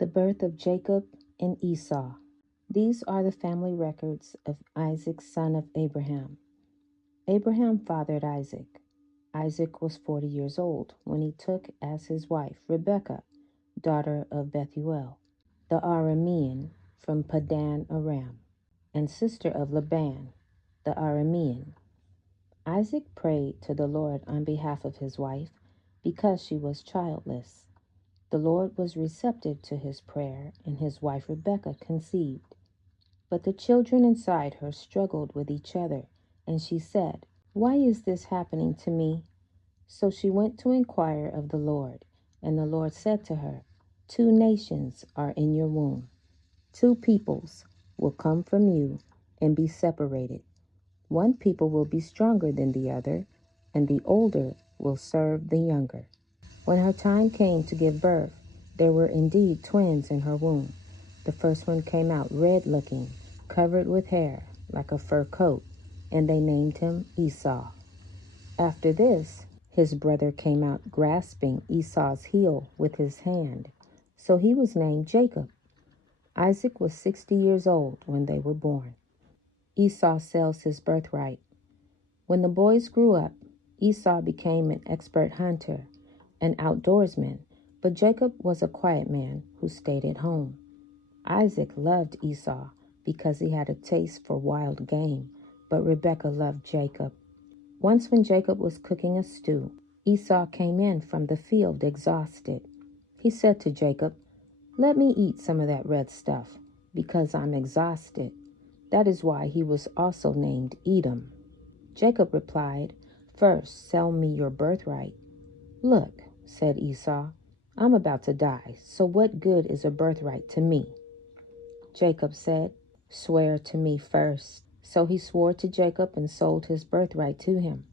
The birth of Jacob and Esau. These are the family records of Isaac, son of Abraham. Abraham fathered Isaac. Isaac was 40 years old when he took as his wife Rebekah, daughter of Bethuel, the Aramean from Padan Aram, and sister of Laban, the Aramean. Isaac prayed to the Lord on behalf of his wife because she was childless. The Lord was receptive to his prayer, and his wife Rebekah conceived. But the children inside her struggled with each other, and she said, "Why is this happening to me?" So she went to inquire of the Lord, and the Lord said to her, "Two nations are in your womb. Two peoples will come from you and be separated. One people will be stronger than the other, and the older will serve the younger." When her time came to give birth, there were indeed twins in her womb. The first one came out red-looking, covered with hair, like a fur coat, and they named him Esau. After this, his brother came out grasping Esau's heel with his hand, so he was named Jacob. Isaac was 60 years old when they were born. Esau sells his birthright. When the boys grew up, Esau became an expert hunter, an outdoorsman, but Jacob was a quiet man who stayed at home. Isaac loved Esau because he had a taste for wild game, but Rebekah loved Jacob. Once when Jacob was cooking a stew, Esau came in from the field exhausted. He said to Jacob, "Let me eat some of that red stuff, because I'm exhausted." That is why he was also named Edom. Jacob replied, "First, sell me your birthright." "Look," said Esau, "I'm about to die, so what good is a birthright to me?" Jacob said, "Swear to me first." So he swore to Jacob and sold his birthright to him.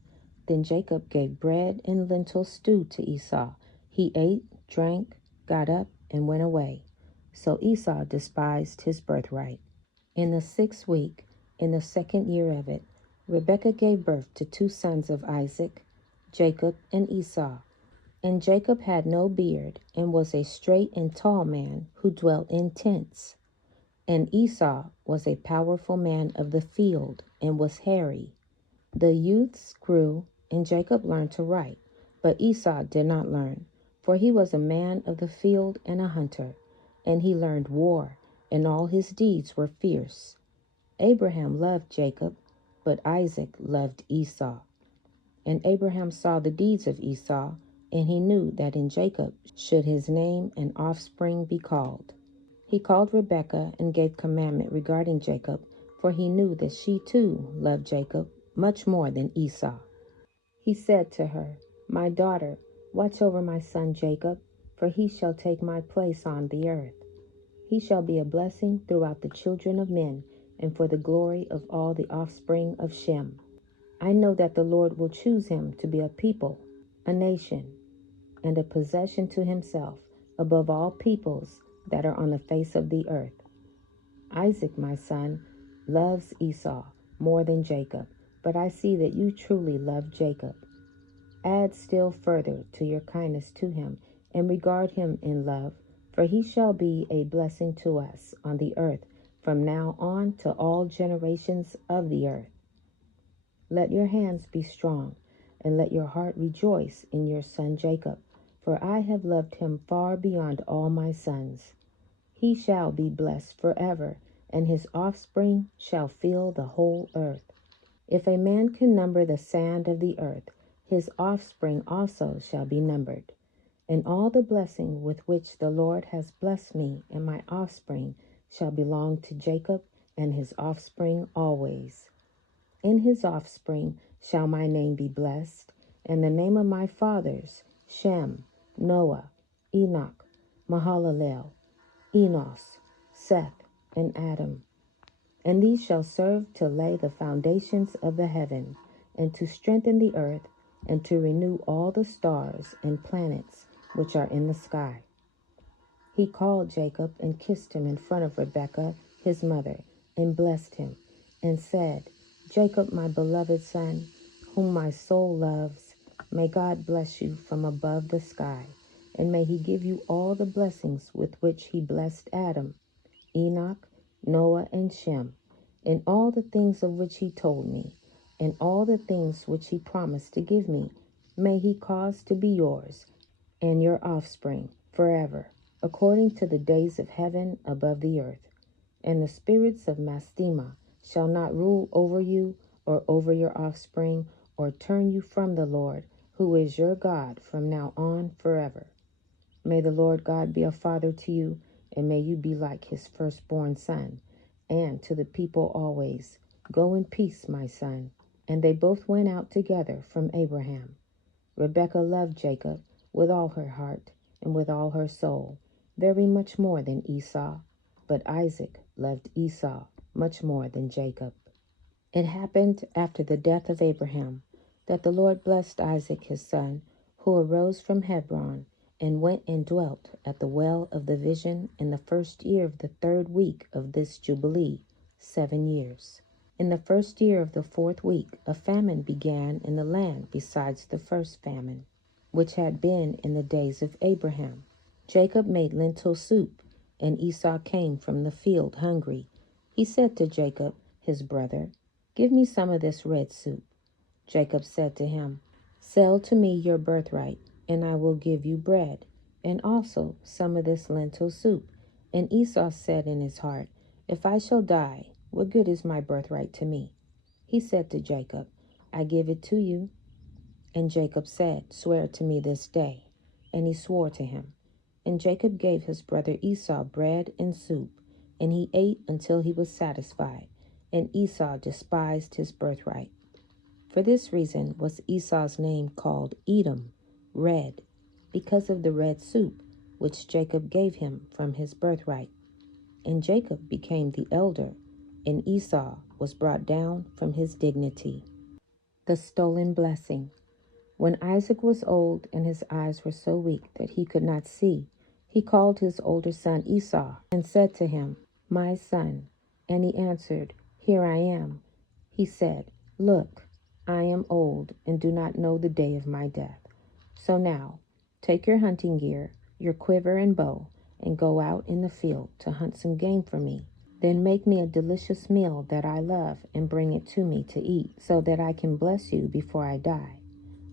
Then Jacob gave bread and lentil stew to Esau. He ate, drank, got up, and went away. So Esau despised his birthright. In the 6th week, in the 2nd year of it, Rebekah gave birth to 2 sons of Isaac, Jacob and Esau. And Jacob had no beard, and was a straight and tall man who dwelt in tents. And Esau was a powerful man of the field, and was hairy. The youths grew, and Jacob learned to write, but Esau did not learn, for he was a man of the field and a hunter, and he learned war, and all his deeds were fierce. Abraham loved Jacob, but Isaac loved Esau. And Abraham saw the deeds of Esau, and he knew that in Jacob should his name and offspring be called. He called Rebekah and gave commandment regarding Jacob, for he knew that she too loved Jacob much more than Esau. He said to her, "My daughter, watch over my son Jacob, for he shall take my place on the earth. He shall be a blessing throughout the children of men, and for the glory of all the offspring of Shem. I know that the Lord will choose him to be a people, a nation, and a possession to himself above all peoples that are on the face of the earth. Isaac, my son, loves Esau more than Jacob, but I see that you truly love Jacob. Add still further to your kindness to him, and regard him in love, for he shall be a blessing to us on the earth from now on to all generations of the earth. Let your hands be strong, and let your heart rejoice in your son Jacob, for I have loved him far beyond all my sons. He shall be blessed forever, and his offspring shall fill the whole earth. If a man can number the sand of the earth, his offspring also shall be numbered. And all the blessing with which the Lord has blessed me and my offspring shall belong to Jacob and his offspring always. In his offspring shall my name be blessed, and the name of my fathers, Shem, Noah, Enoch, Mahalalel, Enos, Seth, and Adam. And these shall serve to lay the foundations of the heaven, and to strengthen the earth, and to renew all the stars and planets which are in the sky. He called Jacob and kissed him in front of Rebekah, his mother, and blessed him, and said, "Jacob, my beloved son, whom my soul loves, may God bless you from above the sky, and may he give you all the blessings with which he blessed Adam, Enoch, Noah, and Shem, in all the things of which he told me, and all the things which he promised to give me, may he cause to be yours and your offspring forever, according to the days of heaven above the earth. And the spirits of Mastema shall not rule over you or over your offspring, or turn you from the Lord, who is your God, from now on forever. May the Lord God be a father to you, and may you be like his firstborn son, and to the people always. Go in peace, my son. And they both went out together from Abraham. Rebekah loved Jacob with all her heart and with all her soul, very much more than Esau, but Isaac loved Esau much more than Jacob. It happened after the death of Abraham that the Lord blessed Isaac his son, who arose from Hebron and went and dwelt at the well of the vision in the first year of the 3rd week of this Jubilee, 7 years. In the first year of the 4th week, a famine began in the land besides the first famine, which had been in the days of Abraham. Jacob made lentil soup, and Esau came from the field hungry. He said to Jacob, his brother, "Give me some of this red soup." Jacob said to him, "Sell to me your birthright, and I will give you bread, and also some of this lentil soup." And Esau said in his heart, "If I shall die, what good is my birthright to me?" He said to Jacob, "I give it to you." And Jacob said, "Swear to me this day." And he swore to him. And Jacob gave his brother Esau bread and soup, and he ate until he was satisfied. And Esau despised his birthright. For this reason was Esau's name called Edom, red, because of the red soup which Jacob gave him from his birthright. And Jacob became the elder, and Esau was brought down from his dignity. The stolen blessing. When Isaac was old and his eyes were so weak that he could not see, he called his older son Esau and said to him, "My son." And he answered, "Here I am." He said, "Look, I am old and do not know the day of my death. So now, take your hunting gear, your quiver and bow, and go out in the field to hunt some game for me. Then make me a delicious meal that I love and bring it to me to eat, so that I can bless you before I die."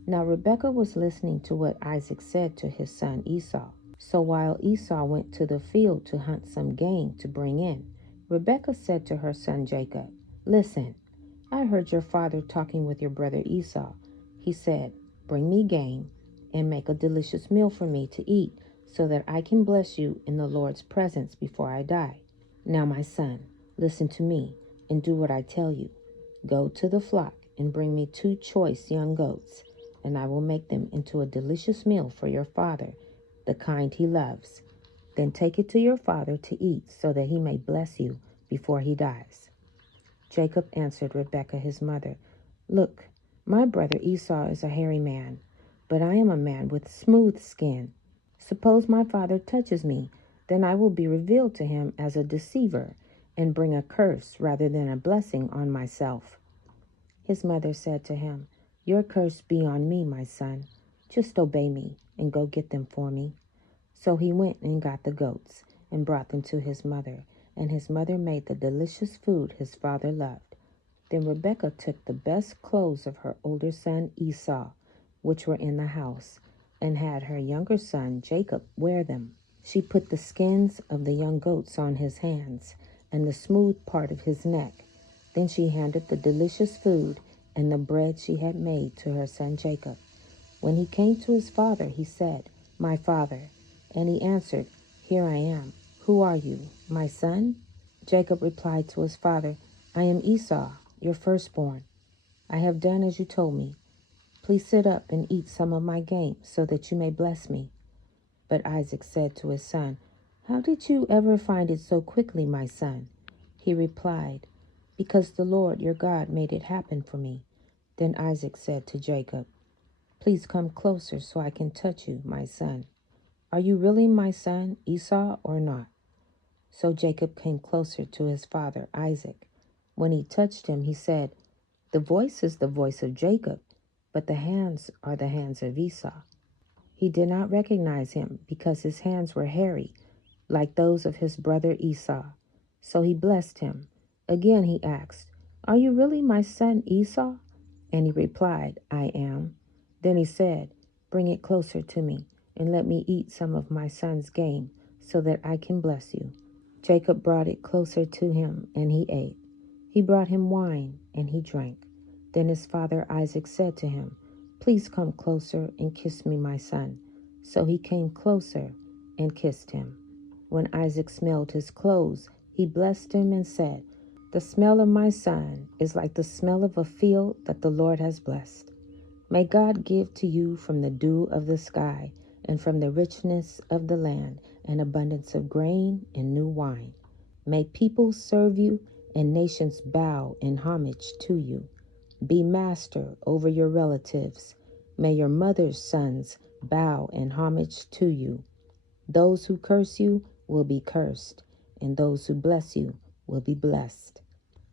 Now Rebekah was listening to what Isaac said to his son Esau. So while Esau went to the field to hunt some game to bring in, Rebekah said to her son Jacob, "Listen, I heard your father talking with your brother Esau. He said, 'Bring me game and make a delicious meal for me to eat, so that I can bless you in the Lord's presence before I die.' Now, my son, listen to me and do what I tell you. Go to the flock and bring me 2 choice young goats, and I will make them into a delicious meal for your father, the kind he loves. Then take it to your father to eat, so that he may bless you before he dies." Jacob answered Rebekah his mother, "Look, my brother Esau is a hairy man, but I am a man with smooth skin. Suppose my father touches me, then I will be revealed to him as a deceiver, and bring a curse rather than a blessing on myself." His mother said to him, "Your curse be on me, my son. Just obey me and go get them for me." So he went and got the goats and brought them to his mother, and his mother made the delicious food his father loved. Then Rebekah took the best clothes of her older son Esau, which were in the house, and had her younger son Jacob wear them. She put the skins of the young goats on his hands and the smooth part of his neck. Then she handed the delicious food and the bread she had made to her son Jacob. When he came to his father, he said, "My father." And he answered, "Here I am. Who are you, my son?" Jacob replied to his father, "I am Esau, your firstborn. I have done as you told me. Please sit up and eat some of my game, so that you may bless me." But Isaac said to his son, "How did you ever find it so quickly, my son?" He replied, "Because the Lord your God made it happen for me." Then Isaac said to Jacob, "Please come closer so I can touch you, my son. Are you really my son Esau or not?" So Jacob came closer to his father Isaac. When he touched him, he said, "The voice is the voice of Jacob, but the hands are the hands of Esau." He did not recognize him because his hands were hairy, like those of his brother Esau. So he blessed him. Again he asked, "Are you really my son Esau?" And he replied, "I am." Then he said, "Bring it closer to me, and let me eat some of my son's game, so that I can bless you." Jacob brought it closer to him, and he ate. He brought him wine, and he drank. Then his father Isaac said to him, "Please come closer and kiss me, my son." So he came closer and kissed him. When Isaac smelled his clothes, he blessed him and said, "The smell of my son is like the smell of a field that the Lord has blessed. May God give to you from the dew of the sky and from the richness of the land an abundance of grain and new wine. May peoples serve you and nations bow in homage to you. Be master over your relatives. May your mother's sons bow in homage to you. Those who curse you will be cursed, and those who bless you will be blessed."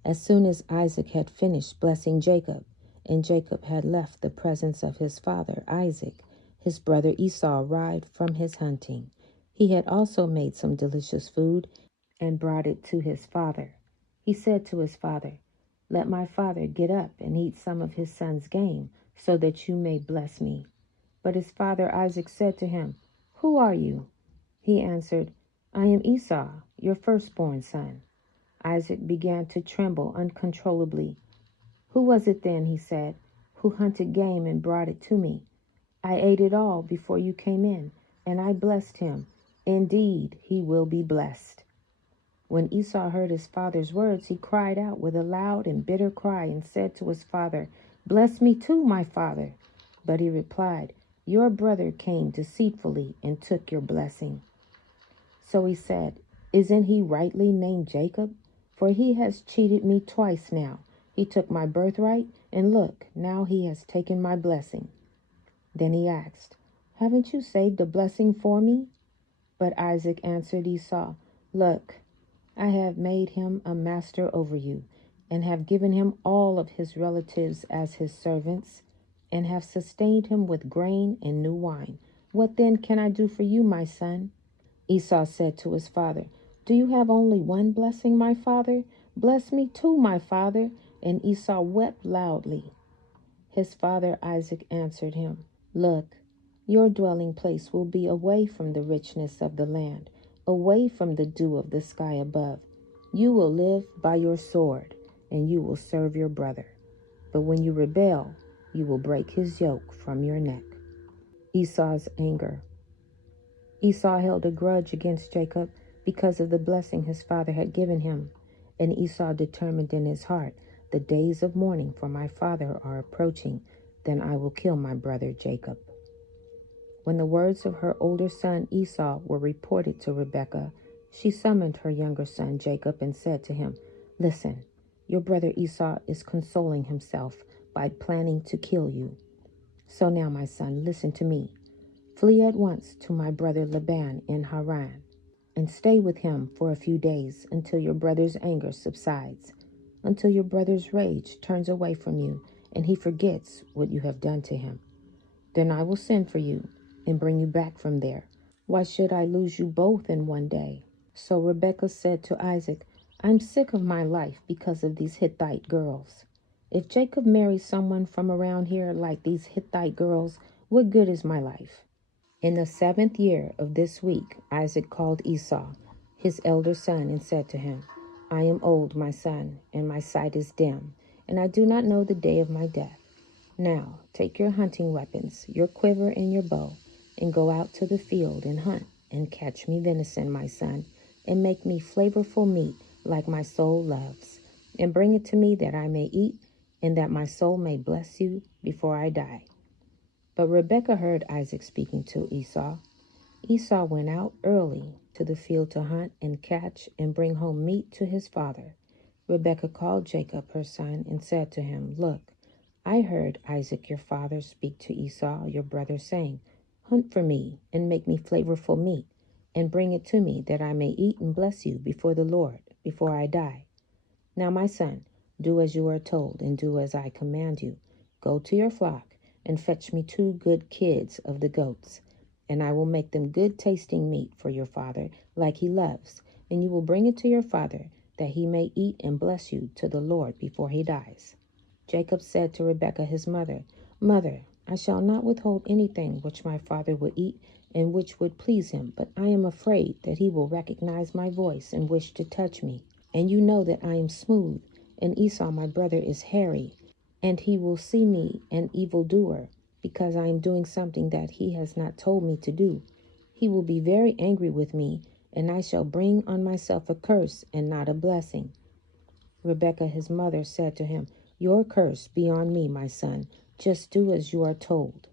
As soon as Isaac had finished blessing Jacob, and Jacob had left the presence of his father Isaac, his brother Esau arrived from his hunting. He had also made some delicious food and brought it to his father. He said to his father, "Let my father get up and eat some of his son's game, so that you may bless me." But his father Isaac said to him, "Who are you?" He answered, "I am Esau, your firstborn son." Isaac began to tremble uncontrollably. "Who was it then," he said, "who hunted game and brought it to me? I ate it all before you came in, and I blessed him. Indeed, he will be blessed." When Esau heard his father's words, he cried out with a loud and bitter cry and said to his father, "Bless me too, my father." But he replied, "Your brother came deceitfully and took your blessing." So he said, "Isn't he rightly named Jacob? For he has cheated me twice now. He took my birthright, and look, now he has taken my blessing." Then he asked, "Haven't you saved a blessing for me?" But Isaac answered Esau, "Look, I have made him a master over you, and have given him all of his relatives as his servants, and have sustained him with grain and new wine. What then can I do for you, my son?" Esau said to his father, "Do you have only one blessing, my father? Bless me too, my father." And Esau wept loudly. His father Isaac answered him, "Look, your dwelling place will be away from the richness of the land, away from the dew of the sky above. You will live by your sword, and you will serve your brother. But when you rebel, you will break his yoke from your neck." Esau's anger. Esau held a grudge against Jacob because of the blessing his father had given him. And Esau determined in his heart, "The days of mourning for my father are approaching, then I will kill my brother Jacob." When the words of her older son Esau were reported to Rebekah, she summoned her younger son Jacob and said to him, "Listen, your brother Esau is consoling himself by planning to kill you. So now, my son, listen to me. Flee at once to my brother Laban in Haran, and stay with him for a few days until your brother's anger subsides, until your brother's rage turns away from you, and he forgets what you have done to him. Then I will send for you and bring you back from there. Why should I lose you both in one day?" So Rebekah said to Isaac, "I'm sick of my life because of these Hittite girls. If Jacob marries someone from around here like these Hittite girls, what good is my life?" In the 7th year of this week, Isaac called Esau, his elder son, and said to him, "I am old, my son, and my sight is dim, and I do not know the day of my death. Now take your hunting weapons, your quiver and your bow, and go out to the field and hunt, and catch me venison, my son, and make me flavorful meat like my soul loves, and bring it to me that I may eat, and that my soul may bless you before I die." But Rebekah heard Isaac speaking to Esau. Esau went out early to the field to hunt and catch and bring home meat to his father. Rebekah called Jacob her son and said to him, "Look, I heard Isaac your father speak to Esau your brother, saying, 'Hunt for me and make me flavorful meat, and bring it to me that I may eat and bless you before the Lord before I die.' Now, my son, do as you are told and do as I command you. Go to your flock and fetch me 2 good kids of the goats. and I will make them good tasting meat for your father, like he loves, and you will bring it to your father, that he may eat and bless you to the Lord before he dies." Jacob said to Rebekah his mother, "Mother, I shall not withhold anything which my father will eat and which would please him, but I am afraid that he will recognize my voice and wish to touch me. And you know that I am smooth, and Esau my brother is hairy, and he will see me an evildoer, because I am doing something that he has not told me to do. He will be very angry with me, and I shall bring on myself a curse and not a blessing." Rebekah his mother said to him, "Your curse be on me, my son. Just do as you are told."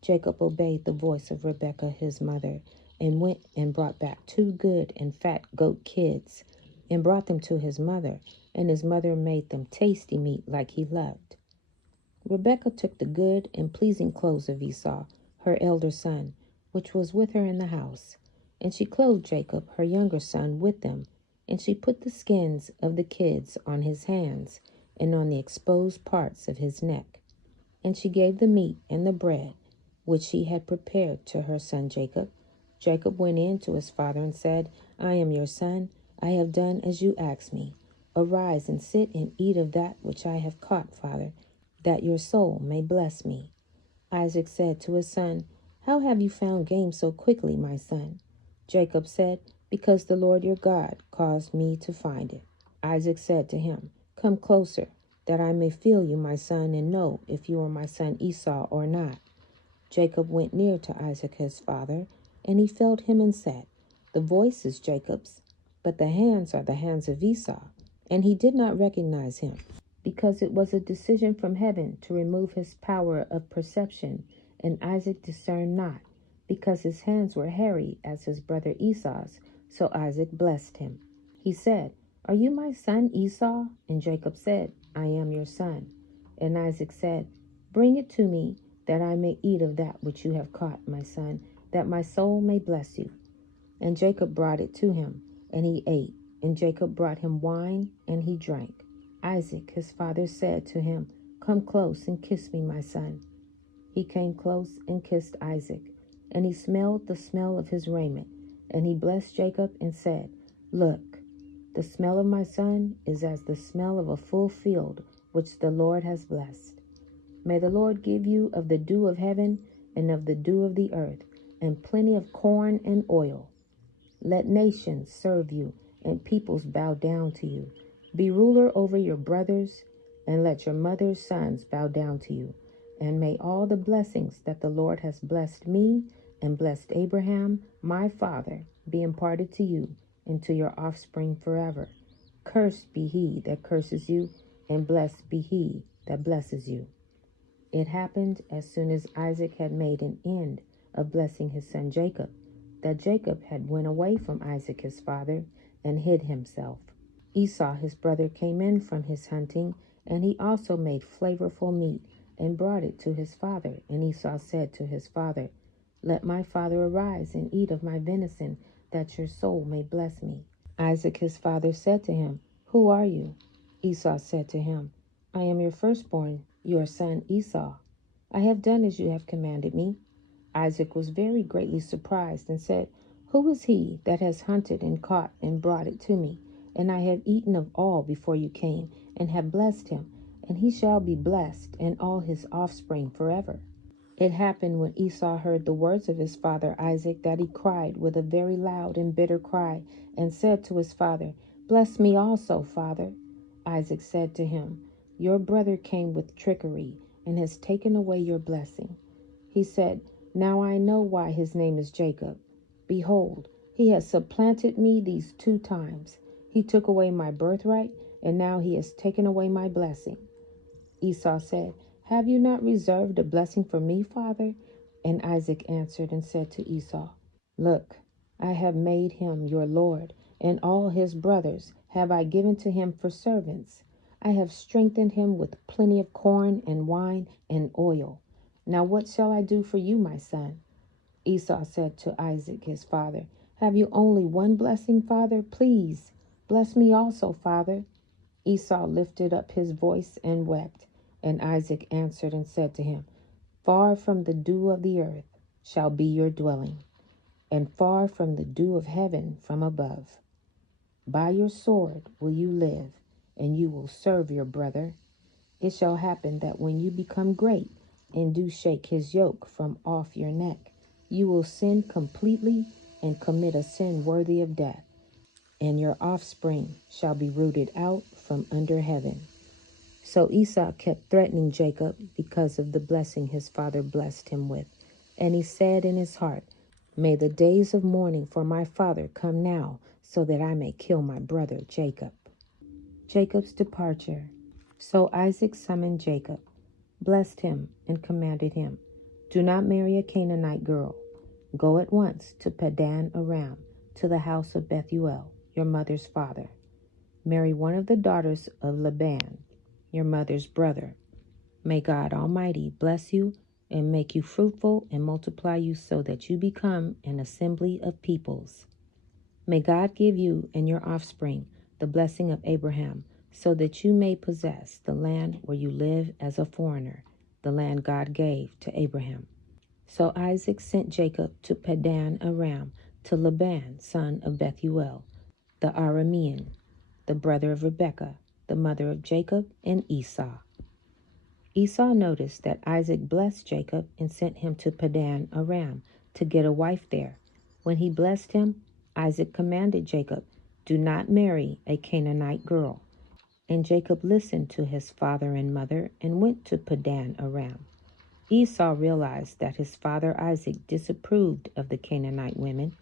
Jacob obeyed the voice of Rebekah his mother, and went and brought back 2 good and fat goat kids, and brought them to his mother, and his mother made them tasty meat like he loved. Rebekah took the good and pleasing clothes of Esau, her elder son, which was with her in the house, and she clothed Jacob, her younger son, with them, and she put the skins of the kids on his hands and on the exposed parts of his neck. And she gave the meat and the bread, which she had prepared, to her son Jacob. Jacob went in to his father and said, "I am your son. I have done as you asked me. Arise and sit and eat of that which I have caught, father, that your soul may bless me." Isaac said to his son, "How have you found game so quickly, my son?" Jacob said, "Because the Lord your God caused me to find it." Isaac said to him, "Come closer, that I may feel you, my son, and know if you are my son Esau or not." Jacob went near to Isaac his father, and he felt him and said, "The voice is Jacob's, but the hands are the hands of Esau." And he did not recognize him, because it was a decision from heaven to remove his power of perception, and Isaac discerned not, because his hands were hairy as his brother Esau's. So Isaac blessed him. He said, "Are you my son Esau?" And Jacob said, "I am your son." And Isaac said, "Bring it to me, that I may eat of that which you have caught, my son, that my soul may bless you." And Jacob brought it to him, and he ate. And Jacob brought him wine, and he drank. Isaac his father said to him, "Come close and kiss me, my son." He came close and kissed Isaac, and he smelled the smell of his raiment. And he blessed Jacob and said, "Look, the smell of my son is as the smell of a full field, which the Lord has blessed. May the Lord give you of the dew of heaven and of the dew of the earth, and plenty of corn and oil. Let nations serve you, and peoples bow down to you. Be ruler over your brothers, and let your mother's sons bow down to you. And may all the blessings that the Lord has blessed me and blessed Abraham, my father, be imparted to you and to your offspring forever. Cursed be he that curses you, and blessed be he that blesses you." It happened, as soon as Isaac had made an end of blessing his son Jacob, that Jacob had went away from Isaac his father, and hid himself. Esau his brother came in from his hunting, and he also made flavorful meat, and brought it to his father. And Esau said to his father, "Let my father arise and eat of my venison, that your soul may bless me." Isaac his father said to him, "Who are you?" Esau said to him, "I am your firstborn, your son Esau. I have done as you have commanded me." Isaac was very greatly surprised, and said, "Who is he that has hunted and caught and brought it to me? And I have eaten of all before you came, and have blessed him, and he shall be blessed, and all his offspring forever." It happened, when Esau heard the words of his father Isaac, that he cried with a very loud and bitter cry, and said to his father, "Bless me also, father." Isaac said to him, "Your brother came with trickery, and has taken away your blessing." He said, "Now I know why his name is Jacob. Behold, he has supplanted me these 2 times. He took away my birthright, and now he has taken away my blessing." Esau said, "Have you not reserved a blessing for me, father?" And Isaac answered and said to Esau, "Look, I have made him your lord, and all his brothers have I given to him for servants. I have strengthened him with plenty of corn and wine and oil. Now what shall I do for you, my son?" Esau said to Isaac his father, "Have you only one blessing, father? Please, bless me also, father." Esau lifted up his voice and wept. And Isaac answered and said to him, "Far from the dew of the earth, shall be your dwelling, and far from the dew of heaven from above. By your sword will you live, and you will serve your brother. It shall happen that when you become great and do shake his yoke from off your neck, you will sin completely and commit a sin worthy of death, and your offspring shall be rooted out from under heaven. So Esau kept threatening Jacob because of the blessing his father blessed him with. And he said in his heart, "May the days of mourning for my father come now, so that I may kill my brother Jacob." Jacob's departure. So Isaac summoned Jacob, blessed him, and commanded him, "Do not marry a Canaanite girl. Go at once to Padan Aram, to the house of Bethuel, your mother's father. Marry one of the daughters of Laban, your mother's brother. May God Almighty bless you and make you fruitful and multiply you so that you become an assembly of peoples. May God give you and your offspring the blessing of Abraham, so that you may possess the land where you live as a foreigner, the land God gave to Abraham." So Isaac sent Jacob to Padan Aram, to Laban, son of Bethuel, the Aramean, the brother of Rebekah, the mother of Jacob and Esau. Esau noticed that Isaac blessed Jacob and sent him to Padan Aram to get a wife there. When he blessed him, Isaac commanded Jacob, "Do not marry a Canaanite girl." And Jacob listened to his father and mother and went to Padan Aram. Esau realized that his father Isaac disapproved of the Canaanite women,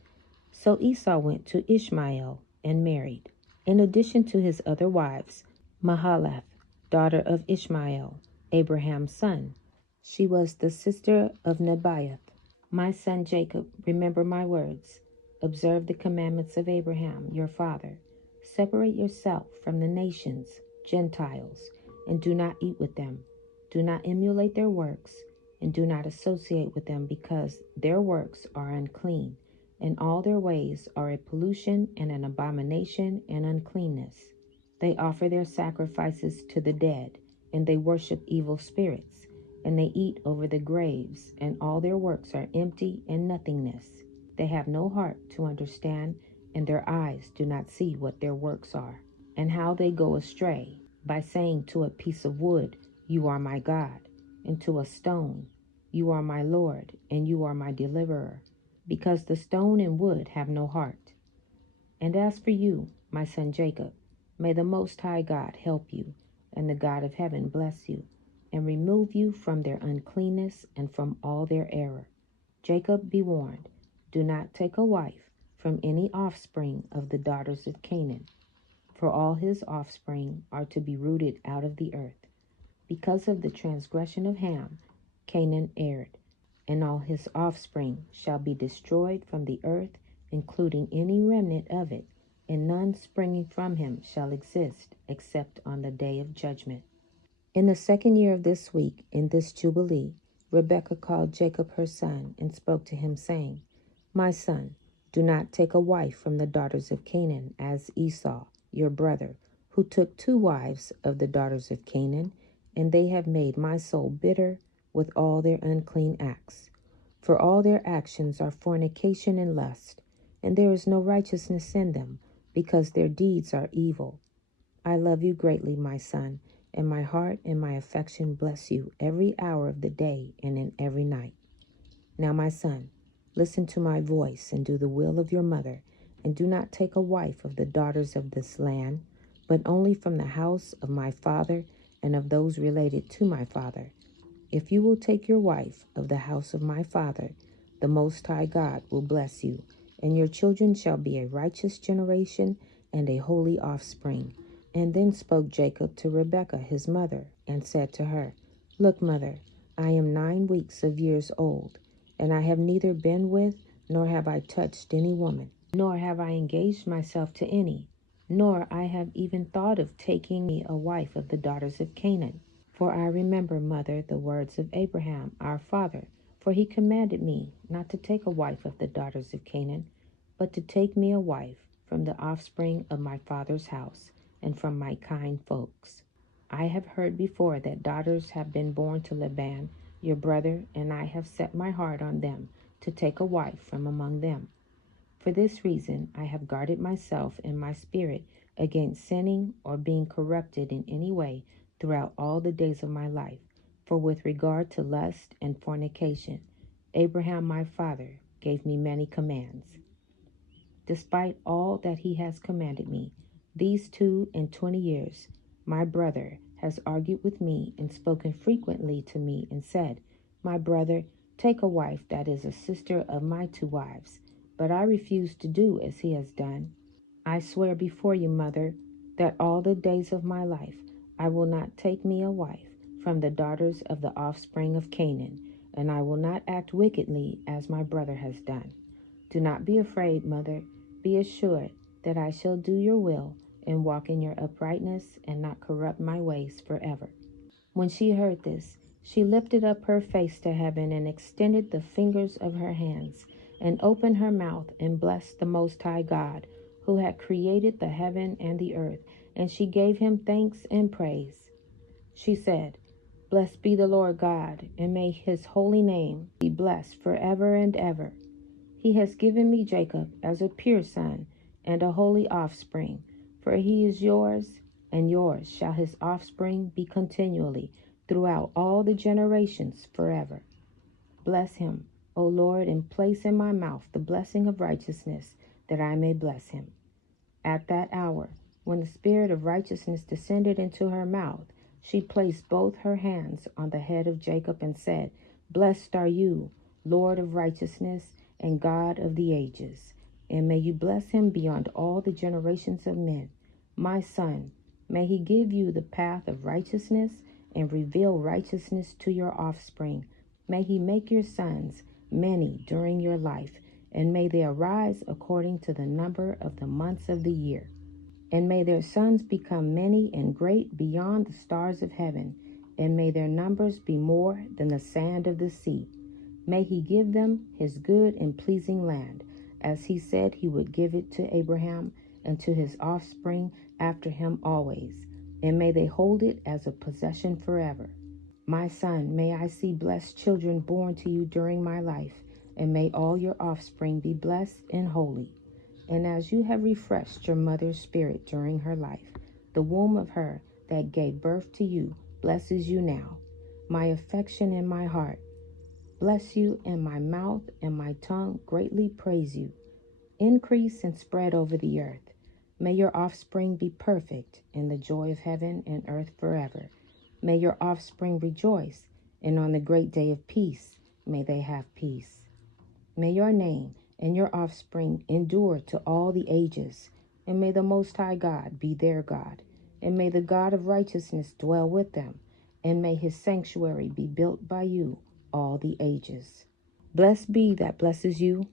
so Esau went to Ishmael and married. In addition to his other wives, Mahalath, daughter of Ishmael, Abraham's son. She was the sister of Nebaioth. "My son Jacob, remember my words. Observe the commandments of Abraham, your father. Separate yourself from the nations, Gentiles, and do not eat with them. Do not emulate their works, and do not associate with them, because their works are unclean, and all their ways are a pollution and an abomination and uncleanness. They offer their sacrifices to the dead, and they worship evil spirits, and they eat over the graves, and all their works are empty and nothingness. They have no heart to understand, and their eyes do not see what their works are, and how they go astray, by saying to a piece of wood, 'You are my God,' and to a stone, 'You are my Lord, and you are my deliverer,' because the stone and wood have no heart. And as for you, my son Jacob, may the Most High God help you, and the God of heaven bless you, and remove you from their uncleanness and from all their error. Jacob, be warned, do not take a wife from any offspring of the daughters of Canaan, for all his offspring are to be rooted out of the earth. Because of the transgression of Ham, Canaan erred, and all his offspring shall be destroyed from the earth, including any remnant of it, and none springing from him shall exist except on the day of judgment. In the 2nd year of this week, in this Jubilee, Rebekah called Jacob her son and spoke to him, saying, "My son, do not take a wife from the daughters of Canaan, as Esau, your brother, who took 2 wives of the daughters of Canaan, and they have made my soul bitter with all their unclean acts. For all their actions are fornication and lust, and there is no righteousness in them, because their deeds are evil. I love you greatly, my son, and my heart and my affection bless you every hour of the day and in every night. Now, my son, listen to my voice and do the will of your mother, and do not take a wife of the daughters of this land, but only from the house of my father and of those related to my father. If you will take your wife of the house of my father, the Most High God will bless you, and your children shall be a righteous generation and a holy offspring." And then spoke Jacob to Rebekah his mother, and said to her, "Look, mother, I am 9 weeks of years old, and I have neither been with, nor have I touched any woman, nor have I engaged myself to any, nor I have even thought of taking me a wife of the daughters of Canaan. For I remember, mother, the words of Abraham our father, for he commanded me not to take a wife of the daughters of Canaan, but to take me a wife from the offspring of my father's house, and from my kind folks. I have heard before that daughters have been born to Laban, your brother, and I have set my heart on them to take a wife from among them. For this reason I have guarded myself in my spirit against sinning or being corrupted in any way throughout all the days of my life. For with regard to lust and fornication, Abraham my father gave me many commands. Despite all that he has commanded me, these 22 years, my brother has argued with me and spoken frequently to me and said, My brother, take a wife that is a sister of my 2 wives. But I refuse to do as he has done. I swear before you, mother, that all the days of my life I will not take me a wife from the daughters of the offspring of Canaan, and I will not act wickedly as my brother has done. Do not be afraid, mother. Be assured that I shall do your will and walk in your uprightness and not corrupt my ways forever. When she heard this, she lifted up her face to heaven and extended the fingers of her hands and opened her mouth and blessed the Most High God, who had created the heaven and the earth, and she gave him thanks and praise. She said, Blessed be the Lord God, and may his holy name be blessed forever and ever. He has given me Jacob as a pure son and a holy offspring, for he is yours, and yours shall his offspring be continually throughout all the generations forever. Bless him, O Lord, and place in my mouth the blessing of righteousness, that I may bless him. At that hour, when the spirit of righteousness descended into her mouth, she placed both her hands on the head of Jacob and said, Blessed are you, Lord of righteousness and God of the ages, and may you bless him beyond all the generations of men. My son, may he give you the path of righteousness and reveal righteousness to your offspring. May he make your sons many during your life, and may they arise according to the number of the months of the year. And may their sons become many and great beyond the stars of heaven, and may their numbers be more than the sand of the sea. May he give them his good and pleasing land, as he said he would give it to Abraham and to his offspring after him always, and may they hold it as a possession forever. My son, may I see blessed children born to you during my life, and may all your offspring be blessed and holy. And as you have refreshed your mother's spirit during her life, the womb of her that gave birth to you blesses you now. My affection and my heart bless you, and my mouth and my tongue greatly praise you. Increase and spread over the earth. May your offspring be perfect in the joy of heaven and earth forever. May your offspring rejoice, and on the great day of peace may they have peace. May your name and your offspring endure to all the ages, and may the Most High God be their God, and may the God of righteousness dwell with them, and may his sanctuary be built by you all the ages. Blessed be that blesses you,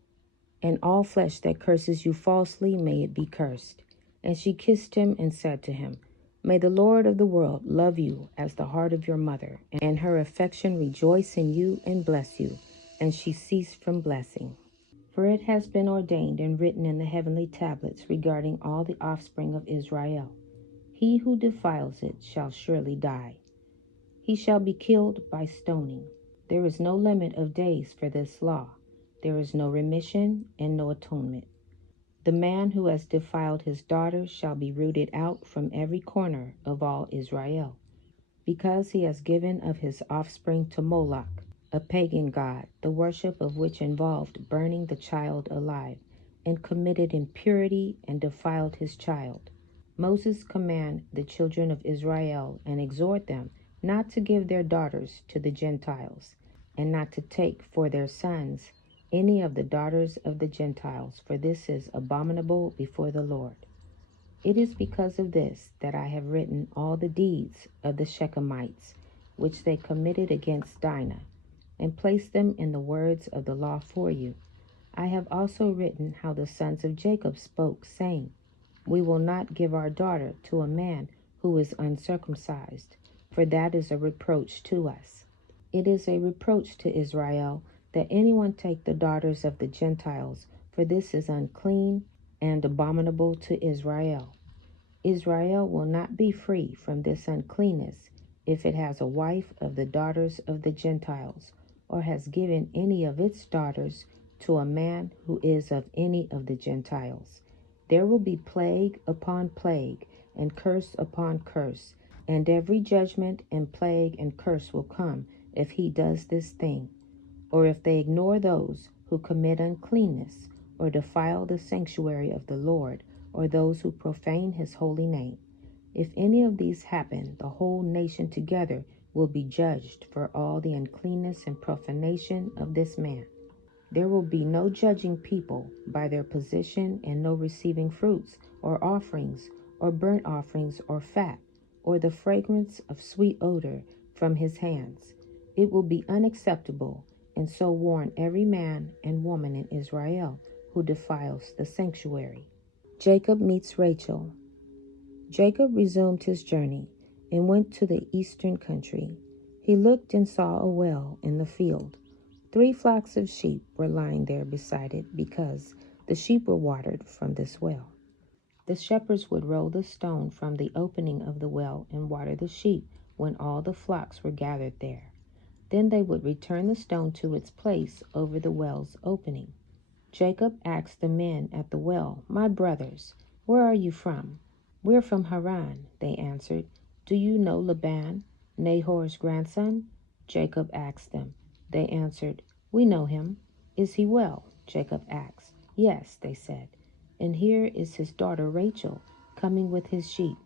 and all flesh that curses you falsely, may it be cursed. And she kissed him and said to him, May the Lord of the world love you as the heart of your mother, and her affection rejoice in you and bless you. And she ceased from blessing. For it has been ordained and written in the heavenly tablets regarding all the offspring of Israel. He who defiles it shall surely die. He shall be killed by stoning. There is no limit of days for this law. There is no remission and no atonement. The man who has defiled his daughter shall be rooted out from every corner of all Israel, because he has given of his offspring to Moloch, a pagan god, the worship of which involved burning the child alive, and committed impurity and defiled his child. Moses commanded the children of Israel and exhort them not to give their daughters to the Gentiles, and not to take for their sons any of the daughters of the Gentiles, for this is abominable before the Lord. It is because of this that I have written all the deeds of the Shechemites, which they committed against Dinah, and placed them in the words of the law for you. I have also written how the sons of Jacob spoke, saying, We will not give our daughter to a man who is uncircumcised, for that is a reproach to us. It is a reproach to Israel that anyone take the daughters of the Gentiles, for this is unclean and abominable to Israel. Israel will not be free from this uncleanness if it has a wife of the daughters of the Gentiles, or has given any of its daughters to a man who is of any of the Gentiles. There will be plague upon plague, and curse upon curse, and every judgment and plague and curse will come if he does this thing, or if they ignore those who commit uncleanness, or defile the sanctuary of the Lord, or those who profane his holy name. If any of these happen, the whole nation together will be judged for all the uncleanness and profanation of this man. There will be no judging people by their position, and no receiving fruits, or offerings, or burnt offerings, or fat, or the fragrance of sweet odor from his hands. It will be unacceptable, and so warn every man and woman in Israel who defiles the sanctuary. Jacob meets Rachel. Jacob resumed his journey and went to the eastern country. He looked and saw a well in the field. 3 flocks of sheep were lying there beside it, because the sheep were watered from this well. The shepherds would roll the stone from the opening of the well and water the sheep when all the flocks were gathered there. Then they would return the stone to its place over the well's opening. Jacob asked the men at the well, "My brothers, where are you from?" "We're from Haran," they answered. "Do you know Laban, Nahor's grandson?" Jacob asked them. They answered, "We know him." "Is he well?" Jacob asked. "Yes," they said. "And here is his daughter Rachel, coming with his sheep."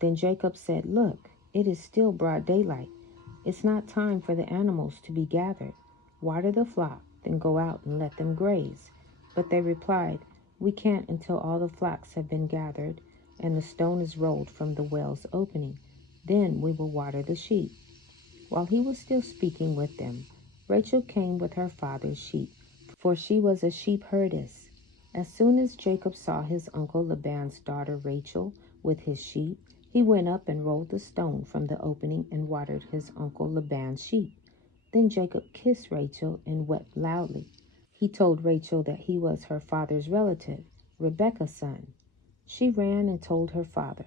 Then Jacob said, "Look, it is still broad daylight. It's not time for the animals to be gathered. Water the flock, then go out and let them graze." But they replied, "We can't until all the flocks have been gathered and the stone is rolled from the well's opening. Then we will water the sheep." While he was still speaking with them, Rachel came with her father's sheep, for she was a sheep herdess. As soon as Jacob saw his uncle Laban's daughter Rachel with his sheep, he went up and rolled the stone from the opening and watered his uncle Laban's sheep. Then Jacob kissed Rachel and wept loudly. He told Rachel that he was her father's relative, Rebekah's son. She ran and told her father.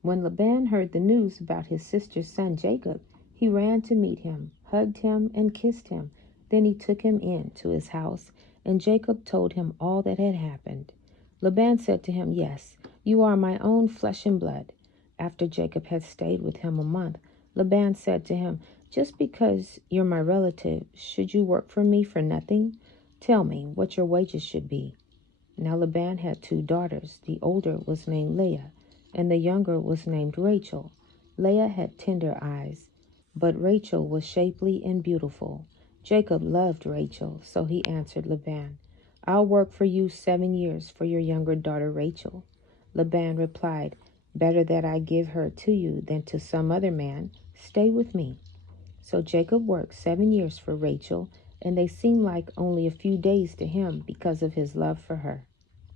When Laban heard the news about his sister's son Jacob, he ran to meet him, hugged him, and kissed him. Then he took him in to his house, and Jacob told him all that had happened. Laban said to him, "Yes, you are my own flesh and blood." After Jacob had stayed with him a month, Laban said to him, "Just because you're my relative, should you work for me for nothing? Tell me what your wages should be." Now Laban had 2 daughters. The older was named Leah, and the younger was named Rachel. Leah had tender eyes, but Rachel was shapely and beautiful. Jacob loved Rachel, so he answered Laban, "I'll work for you 7 years for your younger daughter Rachel." Laban replied, "Better that I give her to you than to some other man. Stay with me." So Jacob worked 7 years for Rachel, and they seemed like only a few days to him because of his love for her.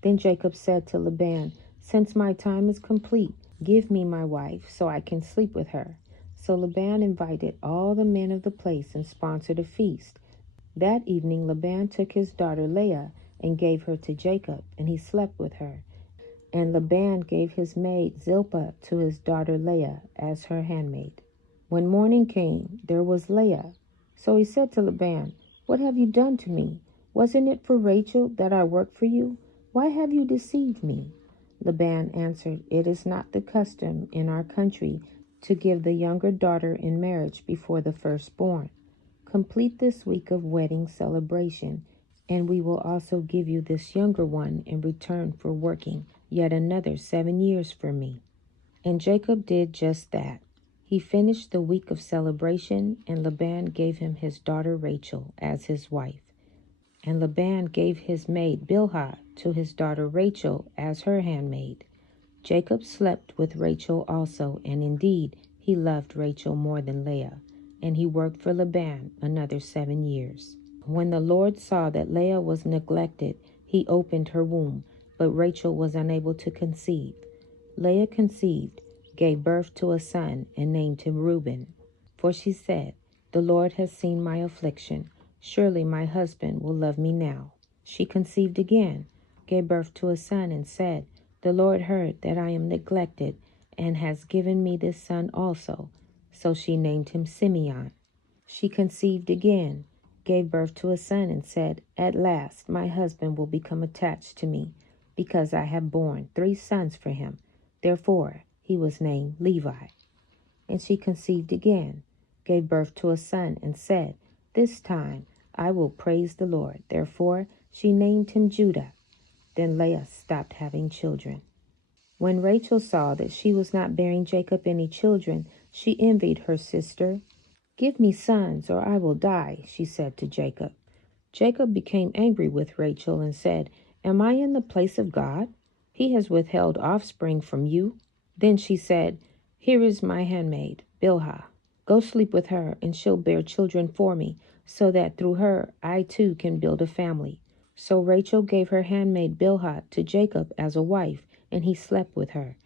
Then Jacob said to Laban, "Since my time is complete, give me my wife so I can sleep with her." So Laban invited all the men of the place and sponsored a feast. That evening Laban took his daughter Leah and gave her to Jacob, and he slept with her. And Laban gave his maid Zilpah to his daughter Leah as her handmaid. When morning came, there was Leah. So he said to Laban, "What have you done to me? Wasn't it for Rachel that I worked for you? Why have you deceived me?" Laban answered, "It is not the custom in our country to give the younger daughter in marriage before the firstborn. Complete this week of wedding celebration, and we will also give you this younger one in return for working yet another 7 years for me." And Jacob did just that. He finished the week of celebration, and Laban gave him his daughter Rachel as his wife. And Laban gave his maid Bilhah to his daughter Rachel as her handmaid. Jacob slept with Rachel also, and indeed he loved Rachel more than Leah, and he worked for Laban another 7 years. When the Lord saw that Leah was neglected, he opened her womb, but Rachel was unable to conceive. Leah conceived, gave birth to a son, and named him Reuben. For she said, "The Lord has seen my affliction. Surely my husband will love me now." She conceived again, gave birth to a son, and said, "The Lord heard that I am neglected, and has given me this son also." So she named him Simeon. She conceived again, gave birth to a son, and said, "At last my husband will become attached to me, because I have borne 3 sons for him." Therefore he was named Levi. And she conceived again, gave birth to a son, and said, "This time I will praise the Lord." Therefore she named him Judah. Then Leah stopped having children. When Rachel saw that she was not bearing Jacob any children, she envied her sister. "Give me sons, or I will die," she said to Jacob. Jacob became angry with Rachel and said, "Am I in the place of God? He has withheld offspring from you." Then she said, "Here is my handmaid, Bilhah. Go sleep with her, and she'll bear children for me, so that through her I too can build a family." So Rachel gave her handmaid Bilhah to Jacob as a wife, and he slept with her.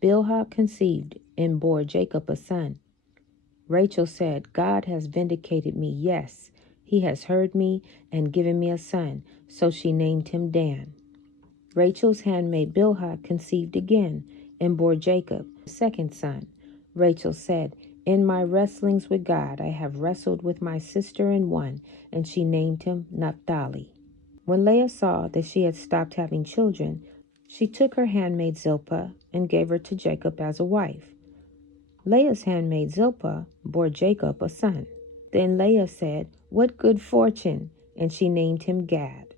Bilhah conceived and bore Jacob a son. Rachel said, "God has vindicated me. Yes, he has heard me and given me a son." So she named him Dan. Rachel's handmaid Bilhah conceived again and bore Jacob a second son. Rachel said, "In my wrestlings with God I have wrestled with my sister and won," and she named him Naphtali. When Leah saw that she had stopped having children, she took her handmaid Zilpah and gave her to Jacob as a wife. Leah's handmaid Zilpah bore Jacob a son. Then Leah said, "What good fortune!" and she named him Gad.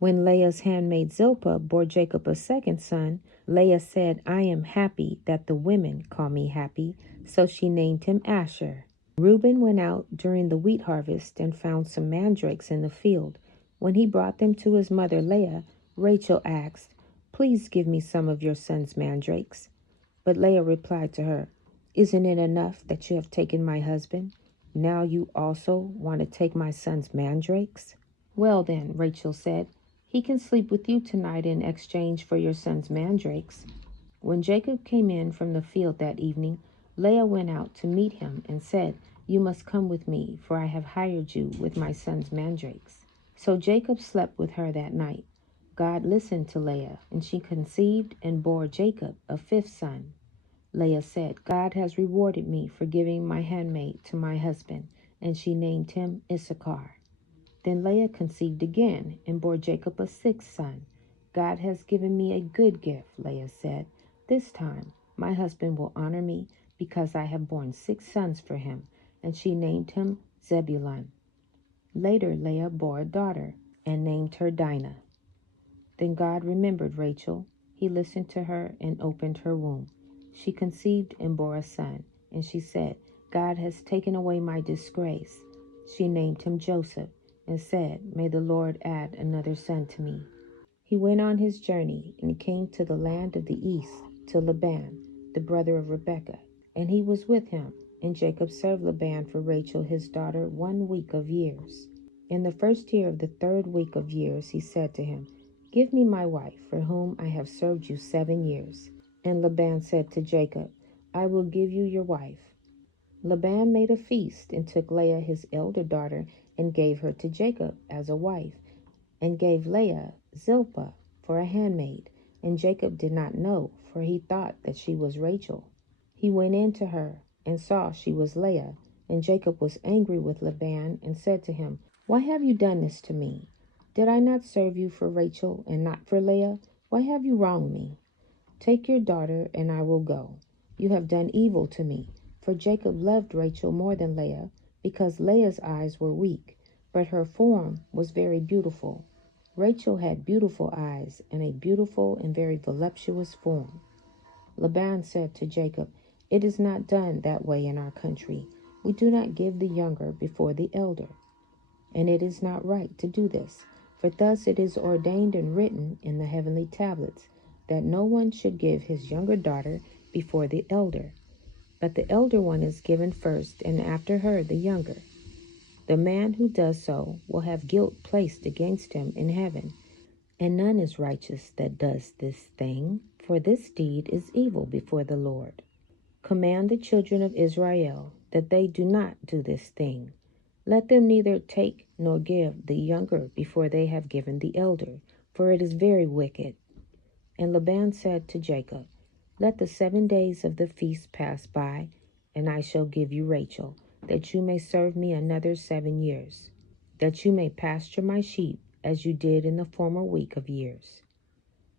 When Leah's handmaid Zilpah bore Jacob a second son, Leah said, "I am happy that the women call me happy," so she named him Asher. Reuben went out during the wheat harvest and found some mandrakes in the field. When he brought them to his mother Leah, Rachel asked, "Please give me some of your son's mandrakes." But Leah replied to her, "Isn't it enough that you have taken my husband? Now you also want to take my son's mandrakes?" "Well then," Rachel said, "he can sleep with you tonight in exchange for your son's mandrakes." When Jacob came in from the field that evening, Leah went out to meet him and said, "You must come with me, for I have hired you with my son's mandrakes." So Jacob slept with her that night. God listened to Leah, and she conceived and bore Jacob a 5th son. Leah said, "God has rewarded me for giving my handmaid to my husband," and she named him Issachar. Then Leah conceived again and bore Jacob a 6th son. "God has given me a good gift," Leah said. "This time my husband will honor me because I have borne 6 sons for him," and she named him Zebulun. Later Leah bore a daughter and named her Dinah. Then God remembered Rachel. He listened to her and opened her womb. She conceived and bore a son, and she said, "God has taken away my disgrace." She named him Joseph and said, "May the Lord add another son to me." He went on his journey and came to the land of the east, to Laban, the brother of Rebekah, and he was with him. And Jacob served Laban for Rachel his daughter 1 week of years. In the 1st year of the 3rd week of years, he said to him, "Give me my wife, for whom I have served you 7 years." And Laban said to Jacob, "I will give you your wife." Laban made a feast and took Leah his elder daughter and gave her to Jacob as a wife, and gave Leah Zilpah for a handmaid. And Jacob did not know, for he thought that she was Rachel. He went in to her and saw she was Leah. And Jacob was angry with Laban and said to him, "Why have you done this to me? Did I not serve you for Rachel and not for Leah? Why have you wronged me? Take your daughter, and I will go. You have done evil to me." For Jacob loved Rachel more than Leah, because Leah's eyes were weak, but her form was very beautiful. Rachel had beautiful eyes and a beautiful and very voluptuous form. Laban said to Jacob, "It is not done that way in our country. We do not give the younger before the elder. And it is not right to do this, for thus it is ordained and written in the heavenly tablets, that no one should give his younger daughter before the elder. But the elder one is given first, and after her the younger. The man who does so will have guilt placed against him in heaven. And none is righteous that does this thing, for this deed is evil before the Lord. Command the children of Israel that they do not do this thing. Let them neither take nor give the younger before they have given the elder, for it is very wicked." And Laban said to Jacob, "Let the 7 days of the feast pass by, and I shall give you Rachel, that you may serve me another 7 years." that you may pasture my sheep as you did in the former week of years.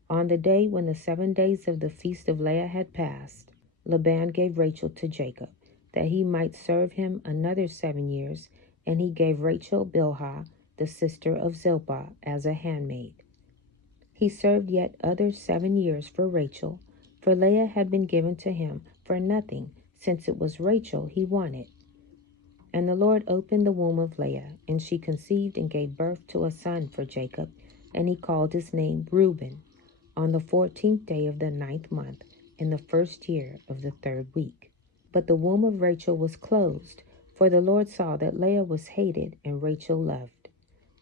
On the day when the 7 days of the feast of Leah had passed, Laban gave Rachel to Jacob, that he might serve him another 7 years, and he gave Rachel Bilhah, the sister of Zilpah, as a handmaid. He served yet other 7 years for Rachel, for Leah had been given to him for nothing, since it was Rachel he wanted. And the Lord opened the womb of Leah, and she conceived and gave birth to a son for Jacob, and he called his name Reuben, on the 14th day of the 9th month, in the 1st year of the 3rd week. But the womb of Rachel was closed, for the Lord saw that Leah was hated and Rachel loved.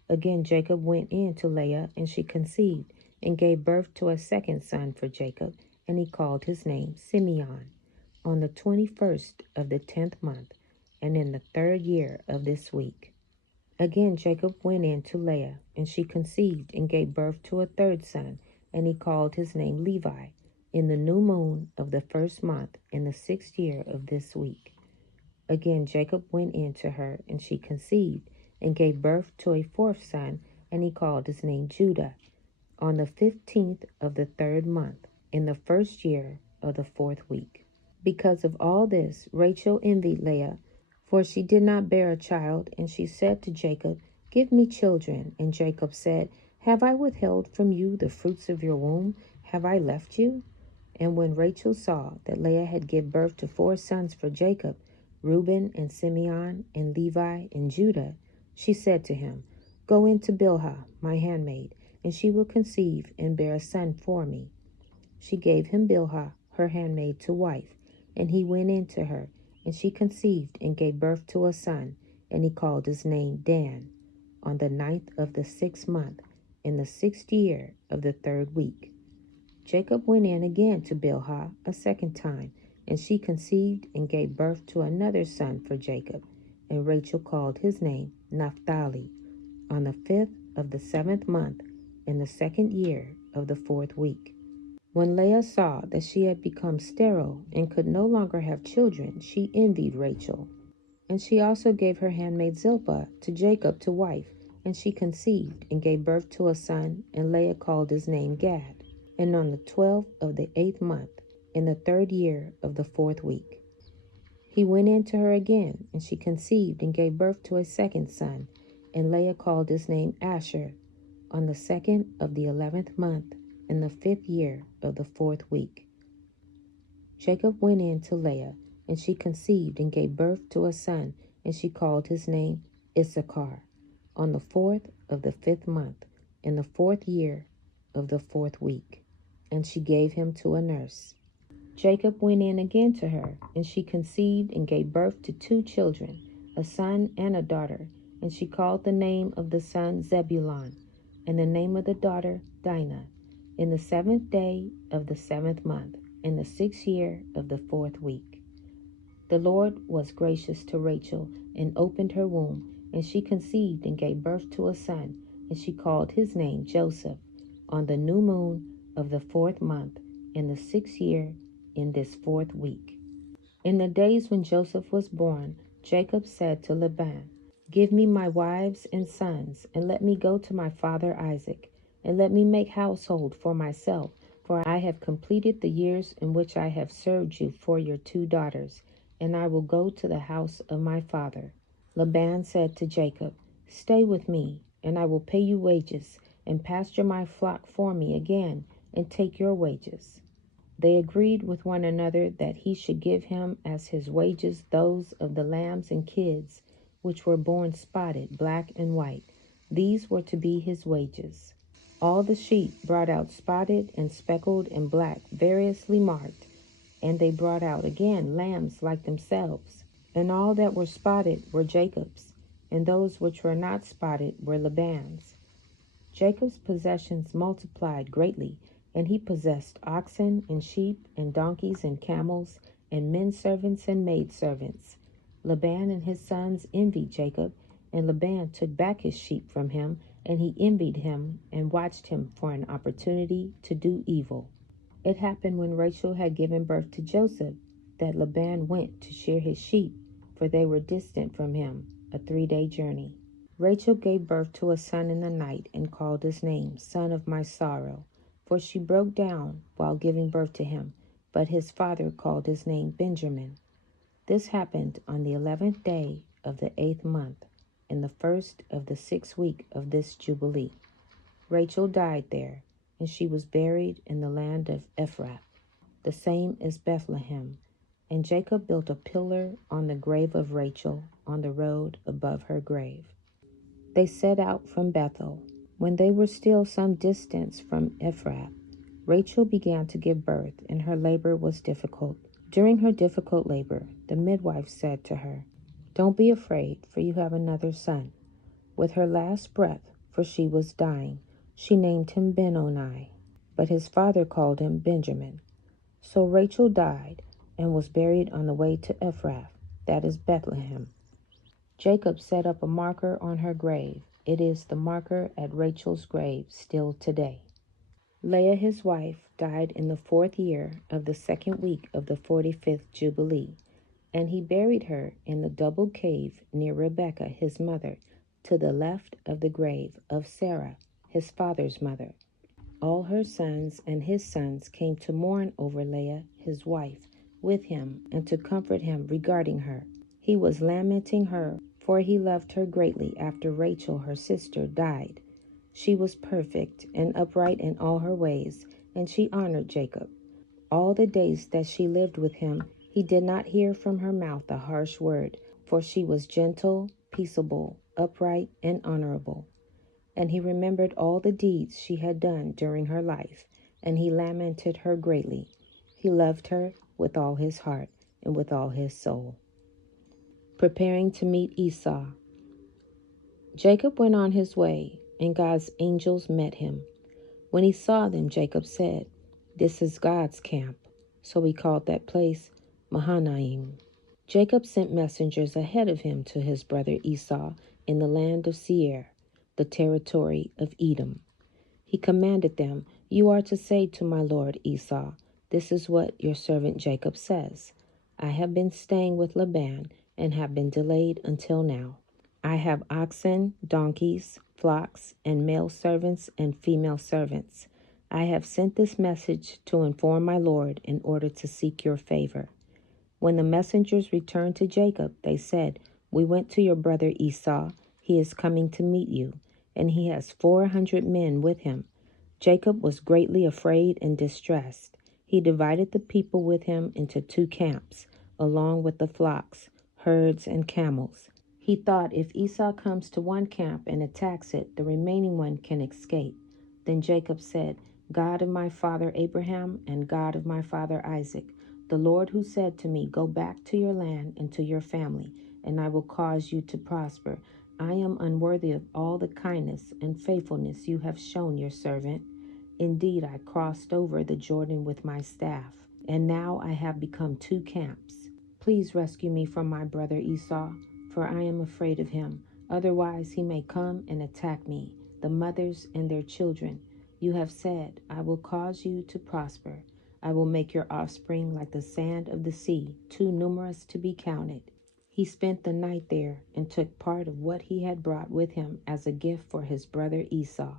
Again Jacob went in to Leah, and she conceived, and gave birth to a second son for Jacob, and he called his name Simeon, on the 21st of the 10th month, and in the 3rd year of this week. Again Jacob went in to Leah, and she conceived, and gave birth to a third son, and he called his name Levi, in the new moon of the 1st month, in the 6th year of this week. Again Jacob went in to her, and she conceived, and gave birth to a fourth son, and he called his name Judah, on the 15th of the 3rd month, in the 1st year of the 4th week. Because of all this, Rachel envied Leah, for she did not bear a child, and she said to Jacob, "Give me children." And Jacob said, "Have I withheld from you the fruits of your womb? Have I left you?" And when Rachel saw that Leah had given birth to 4 sons for Jacob, Reuben and Simeon and Levi and Judah, she said to him, "Go in to Bilhah, my handmaid, and she will conceive and bear a son for me." She gave him Bilhah, her handmaid, to wife, and he went in to her, and she conceived and gave birth to a son, and he called his name Dan, on the 9th of the 6th month, in the 6th year of the 3rd week. Jacob went in again to Bilhah a second time, and she conceived and gave birth to another son for Jacob, and Rachel called his name Naphtali, on the 5th of the 7th month, in the 2nd year of the 4th week. When Leah saw that she had become sterile and could no longer have children, she envied Rachel. And she also gave her handmaid Zilpah to Jacob to wife, and she conceived and gave birth to a son, and Leah called his name Gad. And on the 12th of the 8th month, in the 3rd year of the 4th week, he went in to her again, and she conceived and gave birth to a second son, and Leah called his name Asher, on the 2nd of the 11th month, in the 5th year of the 4th week. Jacob went in to Leah, and she conceived and gave birth to a son, and she called his name Issachar, on the 4th of the 5th month, in the 4th year of the 4th week. And she gave him to a nurse. Jacob went in again to her, and she conceived and gave birth to 2 children, a son and a daughter, and she called the name of the son Zebulun, and the name of the daughter Dinah, in the 7th day of the 7th month, in the 6th year of the 4th week. The Lord was gracious to Rachel, and opened her womb, and she conceived and gave birth to a son, and she called his name Joseph, on the new moon of the 4th month, in the 6th year, in this 4th week. In the days when Joseph was born, Jacob said to Laban, "Give me my wives and sons, and let me go to my father Isaac, and let me make household for myself, for I have completed the years in which I have served you for your 2 daughters, and I will go to the house of my father." Laban said to Jacob, "Stay with me, and I will pay you wages, and pasture my flock for me again, and take your wages." They agreed with one another that he should give him as his wages those of the lambs and kids, which were born spotted, black and white. These were to be his wages. All the sheep brought out spotted and speckled and black, variously marked, and they brought out again lambs like themselves. And all that were spotted were Jacob's, and those which were not spotted were Laban's. Jacob's possessions multiplied greatly, and he possessed oxen and sheep and donkeys and camels and men servants and maid servants. Laban and his sons envied Jacob, and Laban took back his sheep from him, and he envied him and watched him for an opportunity to do evil. It happened when Rachel had given birth to Joseph that Laban went to shear his sheep, for they were distant from him, a 3-day journey. Rachel gave birth to a son in the night and called his name, Son of My Sorrow, for she broke down while giving birth to him, but his father called his name Benjamin. This happened on the 11th day of the 8th month, in the first of the 6th week of this Jubilee. Rachel died there, and she was buried in the land of Ephrath, the same as Bethlehem. And Jacob built a pillar on the grave of Rachel on the road above her grave. They set out from Bethel. When they were still some distance from Ephrath, Rachel began to give birth, and her labor was difficult. During her difficult labor, the midwife said to her, "Don't be afraid, for you have another son." With her last breath, for she was dying, she named him Ben-Oni, but his father called him Benjamin. So Rachel died and was buried on the way to Ephrath, that is Bethlehem. Jacob set up a marker on her grave. It is the marker at Rachel's grave still today. Leah, his wife, died in the 4th year of the 2nd week of the 45th Jubilee, and he buried her in the double cave near Rebekah, his mother, to the left of the grave of Sarah, his father's mother. All her sons and his sons came to mourn over Leah, his wife, with him, and to comfort him regarding her. He was lamenting her, for he loved her greatly after Rachel, her sister, died. She was perfect and upright in all her ways, and she honored Jacob. All the days that she lived with him, he did not hear from her mouth a harsh word, for she was gentle, peaceable, upright, and honorable. And he remembered all the deeds she had done during her life, and he lamented her greatly. He loved her with all his heart and with all his soul. Preparing to meet Esau. Jacob went on his way, and God's angels met him. When he saw them, Jacob said, "This is God's camp." So he called that place Mahanaim. Jacob sent messengers ahead of him to his brother Esau in the land of Seir, the territory of Edom. He commanded them, "You are to say to my lord Esau, this is what your servant Jacob says. I have been staying with Laban and have been delayed until now. I have oxen, donkeys, flocks, and male servants and female servants. I have sent this message to inform my lord in order to seek your favor." When the messengers returned to Jacob, they said, "We went to your brother Esau. He is coming to meet you, and he has 400 men with him." Jacob was greatly afraid and distressed. He divided the people with him into 2 camps, along with the flocks, herds, and camels. He thought, if Esau comes to one camp and attacks it, the remaining one can escape. Then Jacob said, "God of my father Abraham and God of my father Isaac, the Lord who said to me, 'Go back to your land and to your family, and I will cause you to prosper,' I am unworthy of all the kindness and faithfulness you have shown your servant. Indeed, I crossed over the Jordan with my staff, and now I have become 2 camps. Please rescue me from my brother Esau, for I am afraid of him. Otherwise he may come and attack me, the mothers and their children. You have said, 'I will cause you to prosper. I will make your offspring like the sand of the sea, too numerous to be counted.'" He spent the night there and took part of what he had brought with him as a gift for his brother Esau: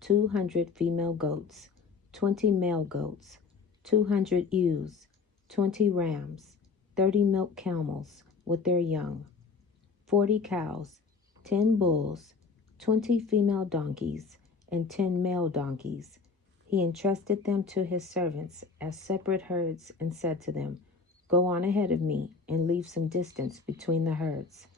200 female goats, 20 male goats, 200 ewes, 20 rams, 30 milk camels with their young, 40 cows, 10 bulls, 20 female donkeys, and 10 male donkeys. He entrusted them to his servants as separate herds and said to them, "Go on ahead of me and leave some distance between the herds."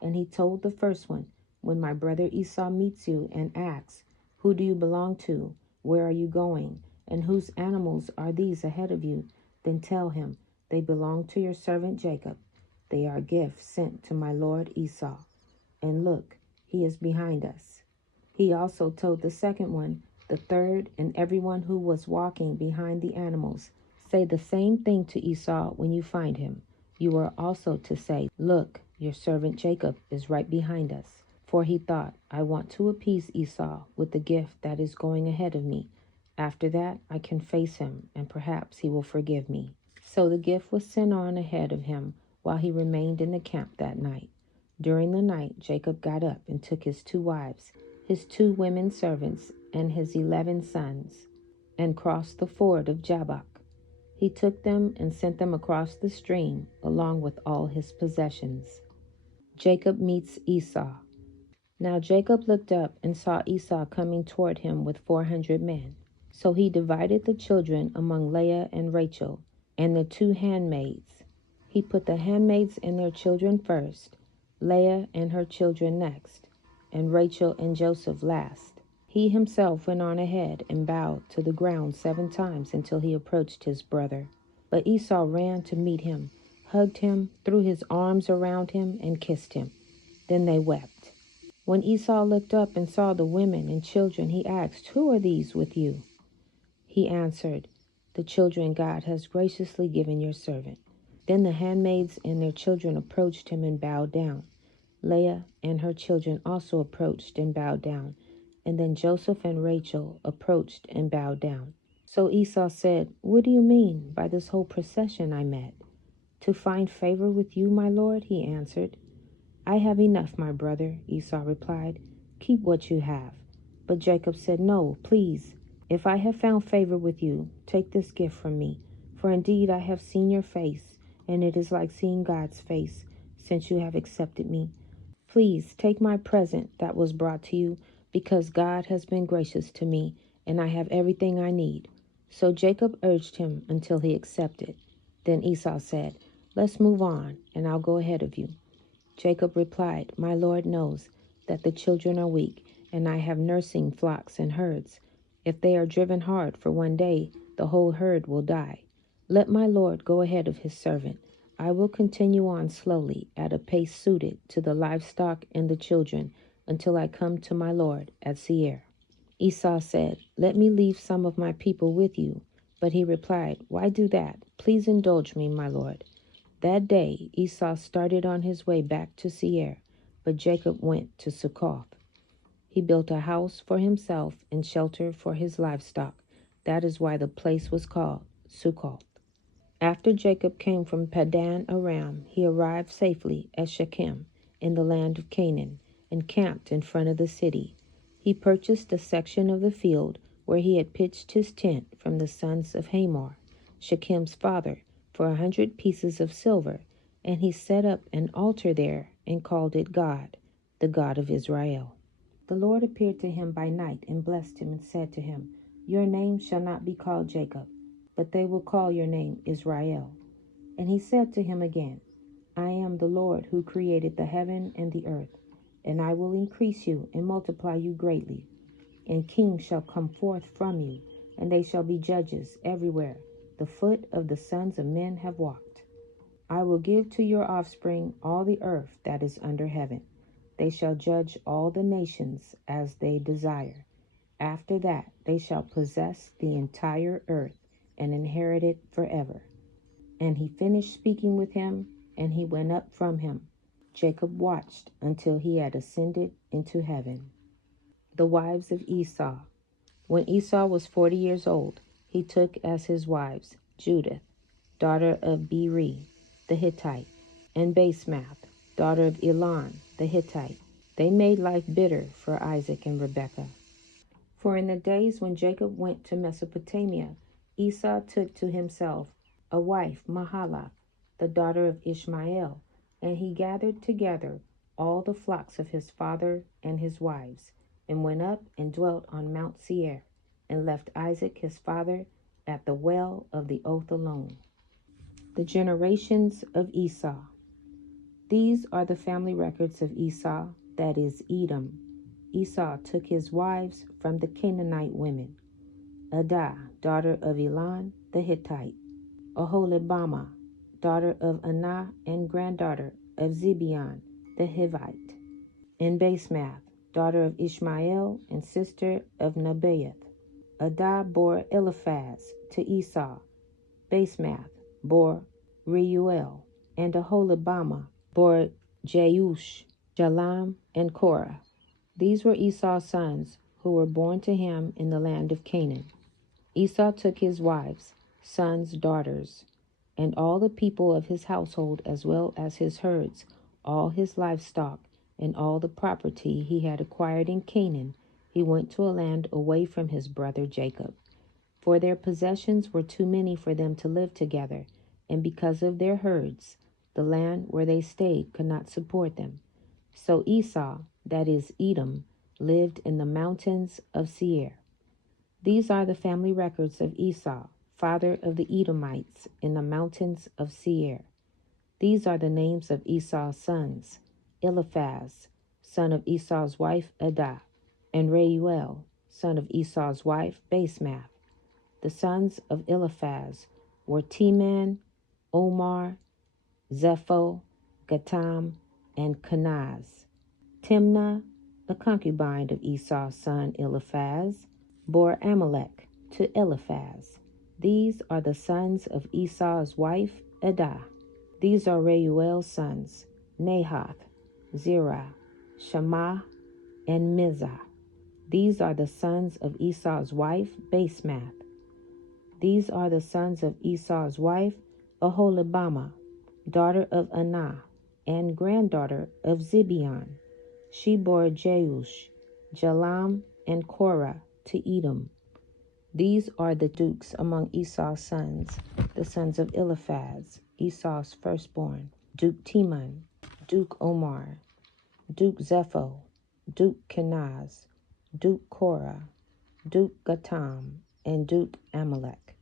And he told the first one, "When my brother Esau meets you and asks, 'Who do you belong to? Where are you going? And whose animals are these ahead of you?' then tell him, 'They belong to your servant Jacob. They are gifts sent to my lord Esau. And look, he is behind us." He also told the second one, the third, and everyone who was walking behind the animals, "Say the same thing to Esau when you find him. You are also to say, 'Look, your servant Jacob is right behind us.'" For he thought, "I want to appease Esau with the gift that is going ahead of me. After that, I can face him, and perhaps he will forgive me." So the gift was sent on ahead of him while he remained in the camp that night. During the night, Jacob got up and took his 2 wives, his 2 women servants, and his 11 sons, and crossed the ford of Jabbok. He took them and sent them across the stream, along with all his possessions. Jacob meets Esau. Now Jacob looked up and saw Esau coming toward him with 400 men. So he divided the children among Leah and Rachel, and the 2 handmaids. He put the handmaids and their children first, Leah and her children next, and Rachel and Joseph last. He himself went on ahead and bowed to the ground 7 times until he approached his brother. But Esau ran to meet him, hugged him, threw his arms around him, and kissed him. Then they wept. When Esau looked up and saw the women and children, he asked, "Who are these with you?" He answered, "The children God has graciously given your servant." Then the handmaids and their children approached him and bowed down. Leah and her children also approached and bowed down. And then Joseph and Rachel approached and bowed down. So Esau said, "What do you mean by this whole procession I met?" "To find favor with you, my lord," he answered. "I have enough, my brother," Esau replied. "Keep what you have." But Jacob said, "No, please. If I have found favor with you, take this gift from me. For indeed I have seen your face, and it is like seeing God's face, since you have accepted me. Please take my present that was brought to you, because God has been gracious to me, and I have everything I need." So Jacob urged him until he accepted. Then Esau said, "Let's move on, and I'll go ahead of you." Jacob replied, "My Lord knows that the children are weak, and I have nursing flocks and herds. If they are driven hard for one day, the whole herd will die. Let my Lord go ahead of his servant. I will continue on slowly at a pace suited to the livestock and the children until I come to my Lord at Seir." Esau said, "Let me leave some of my people with you." But he replied, "Why do that? Please indulge me, my Lord." That day Esau started on his way back to Seir, but Jacob went to Succoth. He built a house for himself and shelter for his livestock. That is why the place was called Succoth. After Jacob came from Padan Aram, he arrived safely at Shechem in the land of Canaan and camped in front of the city. He purchased a section of the field where he had pitched his tent from the sons of Hamor, Shechem's father, for 100 pieces of silver, and he set up an altar there and called it God, the God of Israel. The Lord appeared to him by night and blessed him and said to him, "Your name shall not be called Jacob, but they will call your name Israel." And he said to him again, "I am the Lord who created the heaven and the earth, and I will increase you and multiply you greatly. And kings shall come forth from you, and they shall be judges everywhere the foot of the sons of men have walked. I will give to your offspring all the earth that is under heaven. They shall judge all the nations as they desire. After that they shall possess the entire earth and inherit it forever." And he finished speaking with him, and he went up from him. Jacob watched until he had ascended into heaven. The wives of Esau. When Esau was 40 years old, he took as his wives Judith, daughter of Beeri, the Hittite, and Basemath, daughter of Elon, the Hittite. They made life bitter for Isaac and Rebekah. For in the days when Jacob went to Mesopotamia, Esau took to himself a wife, Mahalath, the daughter of Ishmael, and he gathered together all the flocks of his father and his wives, and went up and dwelt on Mount Seir, and left Isaac his father at the well of the oath alone. The generations of Esau. These are the family records of Esau, that is Edom. Esau took his wives from the Canaanite women: Adah, daughter of Elon the Hittite; Oholibamah, daughter of Anah and granddaughter of Zibeon the Hivite; and Basemath, daughter of Ishmael and sister of Nebaioth. Adah bore Eliaphaz to Esau. Basemath bore Reuel, and Oholibamah bore Jeush, Jalam, and Korah. These were Esau's sons, who were born to him in the land of Canaan. Esau took his wives, sons, daughters, and all the people of his household, as well as his herds, all his livestock, and all the property he had acquired in Canaan, he went to a land away from his brother Jacob. For their possessions were too many for them to live together, and because of their herds, the land where they stayed could not support them. So Esau, that is Edom, lived in the mountains of Seir. These are the family records of Esau, father of the Edomites, in the mountains of Seir. These are the names of Esau's sons: Eliaphaz, son of Esau's wife Adah, and Reuel, son of Esau's wife Basemath. The sons of Eliaphaz were Teman, Omar, Zepho, Gatam, and Kenaz. Timnah, the concubine of Esau's son Eliaphaz, bore Amalek to Eliaphaz. These are the sons of Esau's wife Adah. These are Reuel's sons: Nahath, Zerah, Shammah, and Mizah. These are the sons of Esau's wife Basemath. These are the sons of Esau's wife Oholibamah, daughter of Anah, and granddaughter of Zibeon. She bore Jeush, Jalam, and Korah to Edom. These are the dukes among Esau's sons, the sons of Eliaphaz, Esau's firstborn: Duke Teman, Duke Omar, Duke Zepho, Duke Kenaz, Duke Korah, Duke Gatam, and Duke Amalek.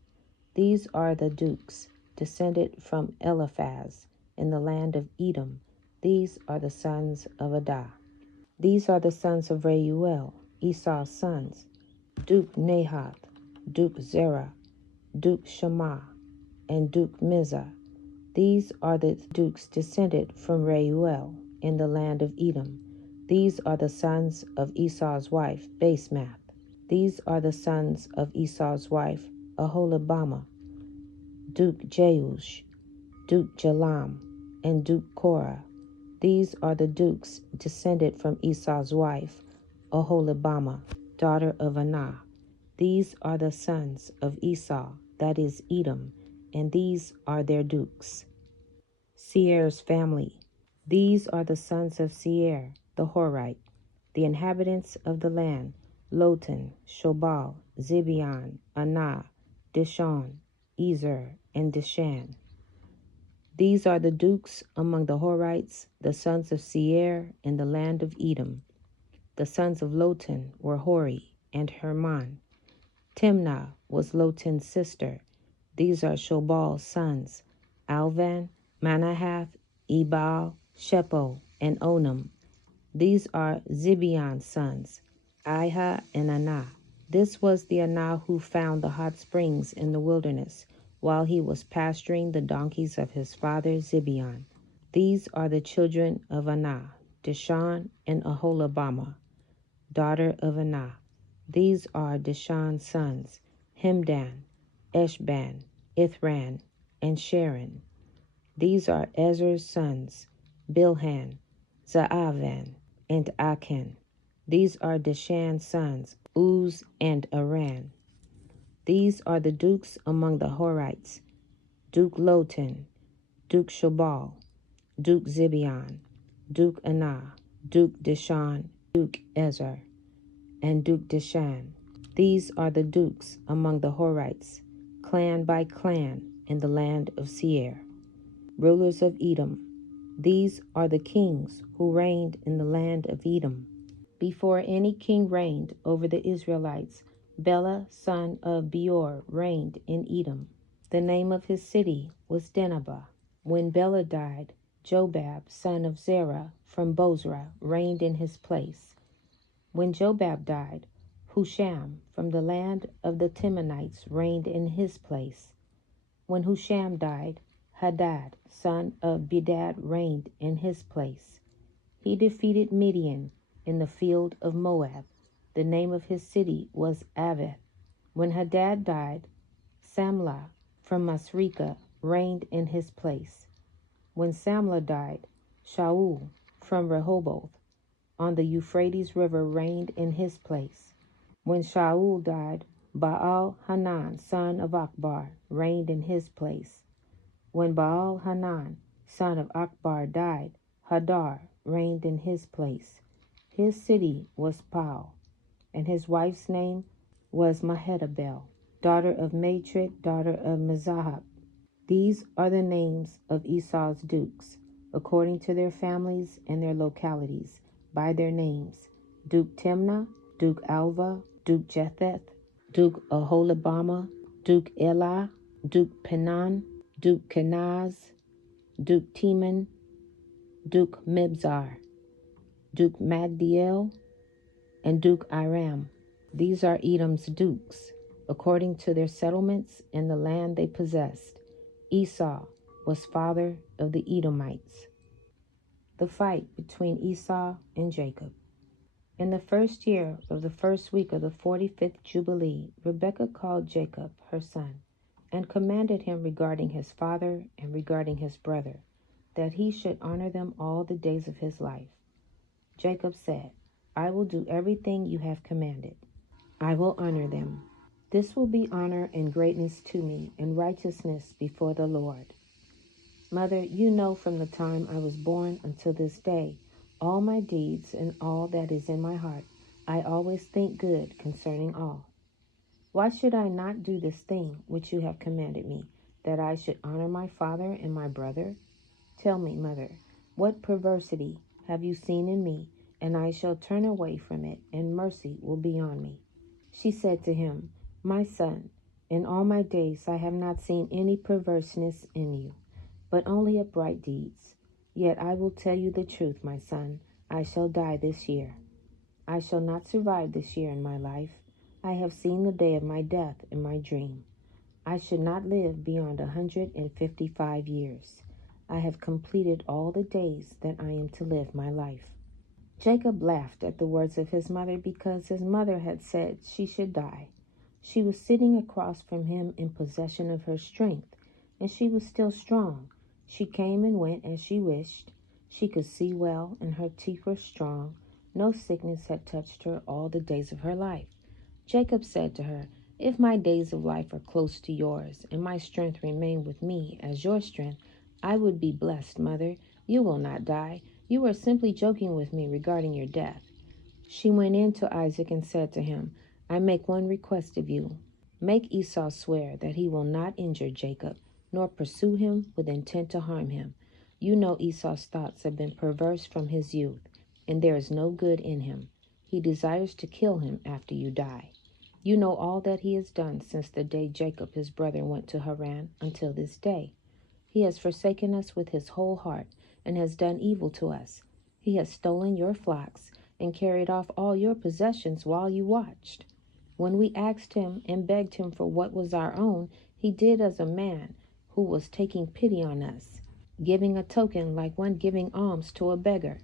These are the dukes descended from Eliaphaz in the land of Edom. These are the sons of Adah. These are the sons of Reuel, Esau's sons: Duke Nahath, Duke Zerah, Duke Shammah, and Duke Mizah. These are the dukes descended from Reuel in the land of Edom. These are the sons of Esau's wife Basemath. These are the sons of Esau's wife Oholibamah: Duke Jeush, Duke Jalam, and Duke Korah. These are the dukes descended from Esau's wife Oholibamah, daughter of Anah. These are the sons of Esau, that is Edom, and these are their dukes. Seir's family. These are the sons of Seir, the Horite, the inhabitants of the land: Lotan, Shobal, Zibeon, Anah, Dishon, Ezer, and Dishan. These are the dukes among the Horites, the sons of Seir in the land of Edom. The sons of Lotan were Hori and Hermon. Timnah was Lotan's sister. These are Shobal's sons: Alvan, Manahath, Ebal, Shepo, and Onam. These are Zibeon's sons: Iha and Anah. This was the Anah who found the hot springs in the wilderness, while he was pasturing the donkeys of his father Zibeon. These are the children of Anah: Dishon and Oholibamah, daughter of Anah. These are Dishon's sons: Hemdan, Eshban, Ithran, and Sharon. These are Ezer's sons: Bilhan, Zaavan, and Akan. These are Dishan's sons: Uz and Aran. These are the dukes among the Horites: Duke Lotan, Duke Shobal, Duke Zibeon, Duke Anah, Duke Dishon, Duke Ezer, and Duke Dishan. These are the dukes among the Horites, clan by clan, in the land of Seir. Rulers of Edom. These are the kings who reigned in the land of Edom. Before any king reigned over the Israelites, Bela, son of Beor, reigned in Edom. The name of his city was Dinhabah. When Bela died, Jobab, son of Zerah, from Bozrah, reigned in his place. When Jobab died, Husham, from the land of the Temanites, reigned in his place. When Husham died, Hadad, son of Bedad, reigned in his place. He defeated Midian in the field of Moab. The name of his city was Avith. When Hadad died, Samlah, from Masrekah, reigned in his place. When Samlah died, Shaul, from Rehoboth, on the Euphrates River, reigned in his place. When Shaul died, Baal-Hanan, son of Akbar, reigned in his place. When Baal-Hanan, son of Akbar, died, Hadar reigned in his place. His city was Pau, and his wife's name was Mehetabel, daughter of Matred, daughter of Mezahab. These are the names of Esau's dukes, according to their families and their localities, by their names: Duke Timnah, Duke Alva, Duke Jetheth, Duke Aholibama, Duke Elah, Duke Penan, Duke Kenaz, Duke Teman, Duke Mibzar, Duke Magdiel, and Duke Iram. These are Edom's dukes, according to their settlements in the land they possessed. Esau was father of the Edomites. The fight between Esau and Jacob. In the first year of the first week of the 45th Jubilee, Rebekah called Jacob, her son, and commanded him regarding his father and regarding his brother, that he should honor them all the days of his life. Jacob said, I will do everything you have commanded. I will honor them. This will be honor and greatness to me, and righteousness before the Lord. Mother, you know from the time I was born until this day, all my deeds and all that is in my heart, I always think good concerning all. Why should I not do this thing which you have commanded me, that I should honor my father and my brother? Tell me, mother, what perversity have you seen in me, and I shall turn away from it, and mercy will be on me. She said to him, My son, in all my days I have not seen any perverseness in you, but only upright deeds. Yet I will tell you the truth, my son, I shall die this year. I shall not survive this year in my life. I have seen the day of my death in my dream. I should not live beyond 155 years. I have completed all the days that I am to live my life. Jacob laughed at the words of his mother because his mother had said she should die. She was sitting across from him in possession of her strength, and she was still strong. She came and went as she wished. She could see well, and her teeth were strong. No sickness had touched her all the days of her life. Jacob said to her, If my days of life are close to yours, and my strength remain with me as your strength, I would be blessed, mother. You will not die. You are simply joking with me regarding your death. She went in to Isaac and said to him, I make one request of you. Make Esau swear that he will not injure Jacob, nor pursue him with intent to harm him. You know Esau's thoughts have been perverse from his youth, and there is no good in him. He desires to kill him after you die. You know all that he has done since the day Jacob his brother went to Haran until this day. He has forsaken us with his whole heart, and has done evil to us. He has stolen your flocks, and carried off all your possessions while you watched. When we asked him and begged him for what was our own, he did as a man who was taking pity on us, giving a token like one giving alms to a beggar.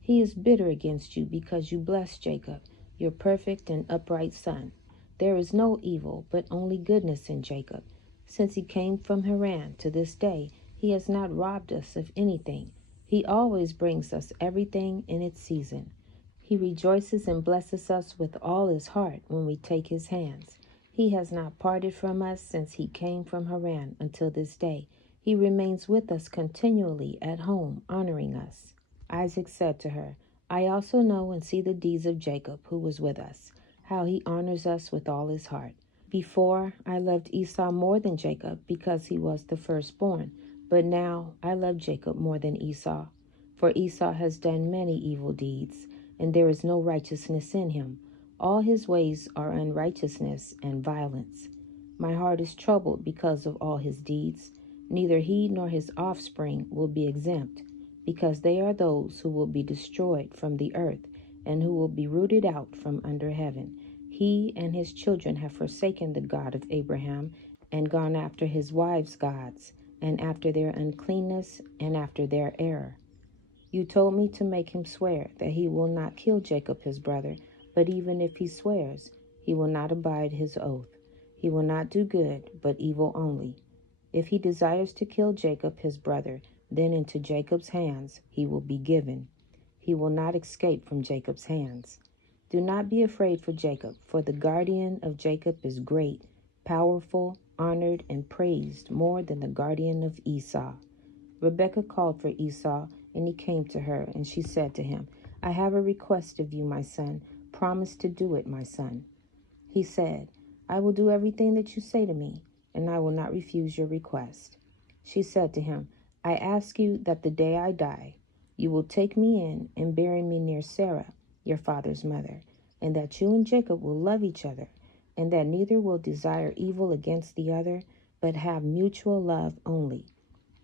He is bitter against you because you blessed Jacob, your perfect and upright son. There is no evil, but only goodness in Jacob. Since he came from Haran to this day, he has not robbed us of anything. He always brings us everything in its season. He rejoices and blesses us with all his heart when we take his hands. He has not parted from us since he came from Haran until this day. He remains with us continually at home, honoring us. Isaac said to her, I also know and see the deeds of Jacob, who was with us, how he honors us with all his heart. Before, I loved Esau more than Jacob because he was the firstborn, but now I love Jacob more than Esau. For Esau has done many evil deeds, and there is no righteousness in him. All his ways are unrighteousness and violence. My heart is troubled because of all his deeds. Neither he nor his offspring will be exempt, because they are those who will be destroyed from the earth, and who will be rooted out from under heaven. He and his children have forsaken the God of Abraham, and gone after his wives' gods, and after their uncleanness, and after their error. You told me to make him swear that he will not kill Jacob his brother, but even if he swears, he will not abide his oath. He will not do good, but evil only. If he desires to kill Jacob his brother, then into Jacob's hands he will be given. He will not escape from Jacob's hands. Do not be afraid for Jacob, for the guardian of Jacob is great, powerful, honored, and praised more than the guardian of Esau. Rebekah called for Esau And he came to her, and she said to him, I have a request of you, my son. Promise to do it, my son. He said, I will do everything that you say to me, and I will not refuse your request. She said to him, I ask you that the day I die, you will take me in and bury me near Sarah, your father's mother, and that you and Jacob will love each other, and that neither will desire evil against the other, but have mutual love only.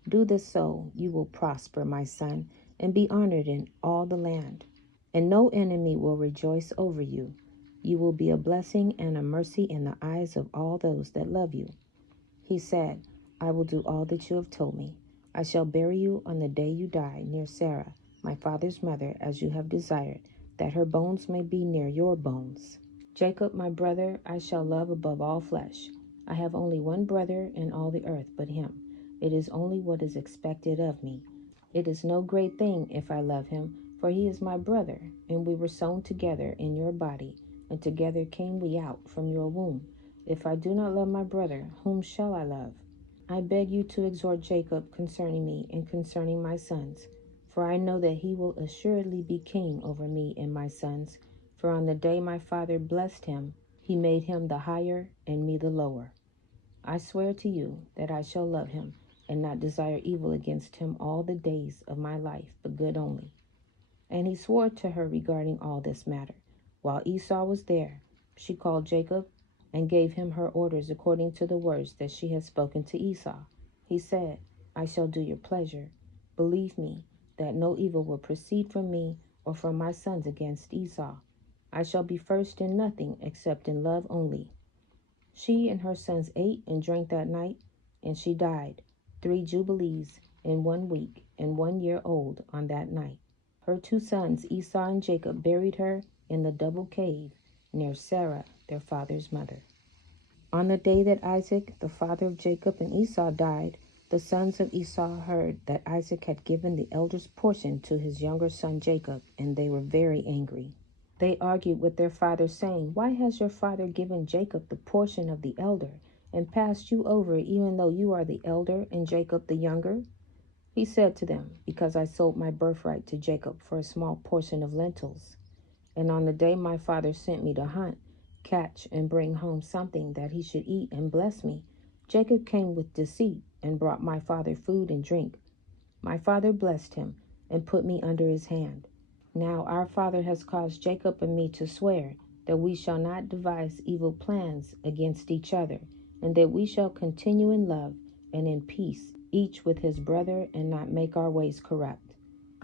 Do this so you will prosper, my son, and be honored in all the land. And no enemy will rejoice over you. You will be a blessing and a mercy in the eyes of all those that love you. He said, I will do all that you have told me. I shall bury you on the day you die near Sarah, my father's mother, as you have desired, that her bones may be near your bones. Jacob, my brother, I shall love above all flesh. I have only one brother in all the earth but him. It is only what is expected of me. It is no great thing if I love him, for he is my brother, and we were sown together in your body, and together came we out from your womb. If I do not love my brother, whom shall I love? I beg you to exhort Jacob concerning me and concerning my sons, for I know that he will assuredly be king over me and my sons. For on the day my father blessed him, he made him the higher and me the lower. I swear to you that I shall love him and not desire evil against him all the days of my life, but good only. And he swore to her regarding all this matter. While Esau was there, she called Jacob and gave him her orders according to the words that she had spoken to Esau. He said, I shall do your pleasure. Believe me that no evil will proceed from me or from my sons against Esau. I shall be first in nothing except in love only. She and her sons ate and drank that night, and she died 3 jubilees in 1 week and 1 year old on that night. Her 2 sons, Esau and Jacob, buried her in the double cave near Sarah, their father's mother. On the day that Isaac, the father of Jacob and Esau, died, the sons of Esau heard that Isaac had given the elder's portion to his younger son Jacob, and they were very angry. They argued with their father, saying, Why has your father given Jacob the portion of the elder, and passed you over, even though you are the elder and Jacob the younger? He said to them, Because I sold my birthright to Jacob for a small portion of lentils. And on the day my father sent me to hunt, catch, and bring home something that he should eat and bless me, Jacob came with deceit and brought my father food and drink. My father blessed him and put me under his hand. Now our father has caused Jacob and me to swear that we shall not devise evil plans against each other, and that we shall continue in love and in peace, each with his brother, and not make our ways corrupt.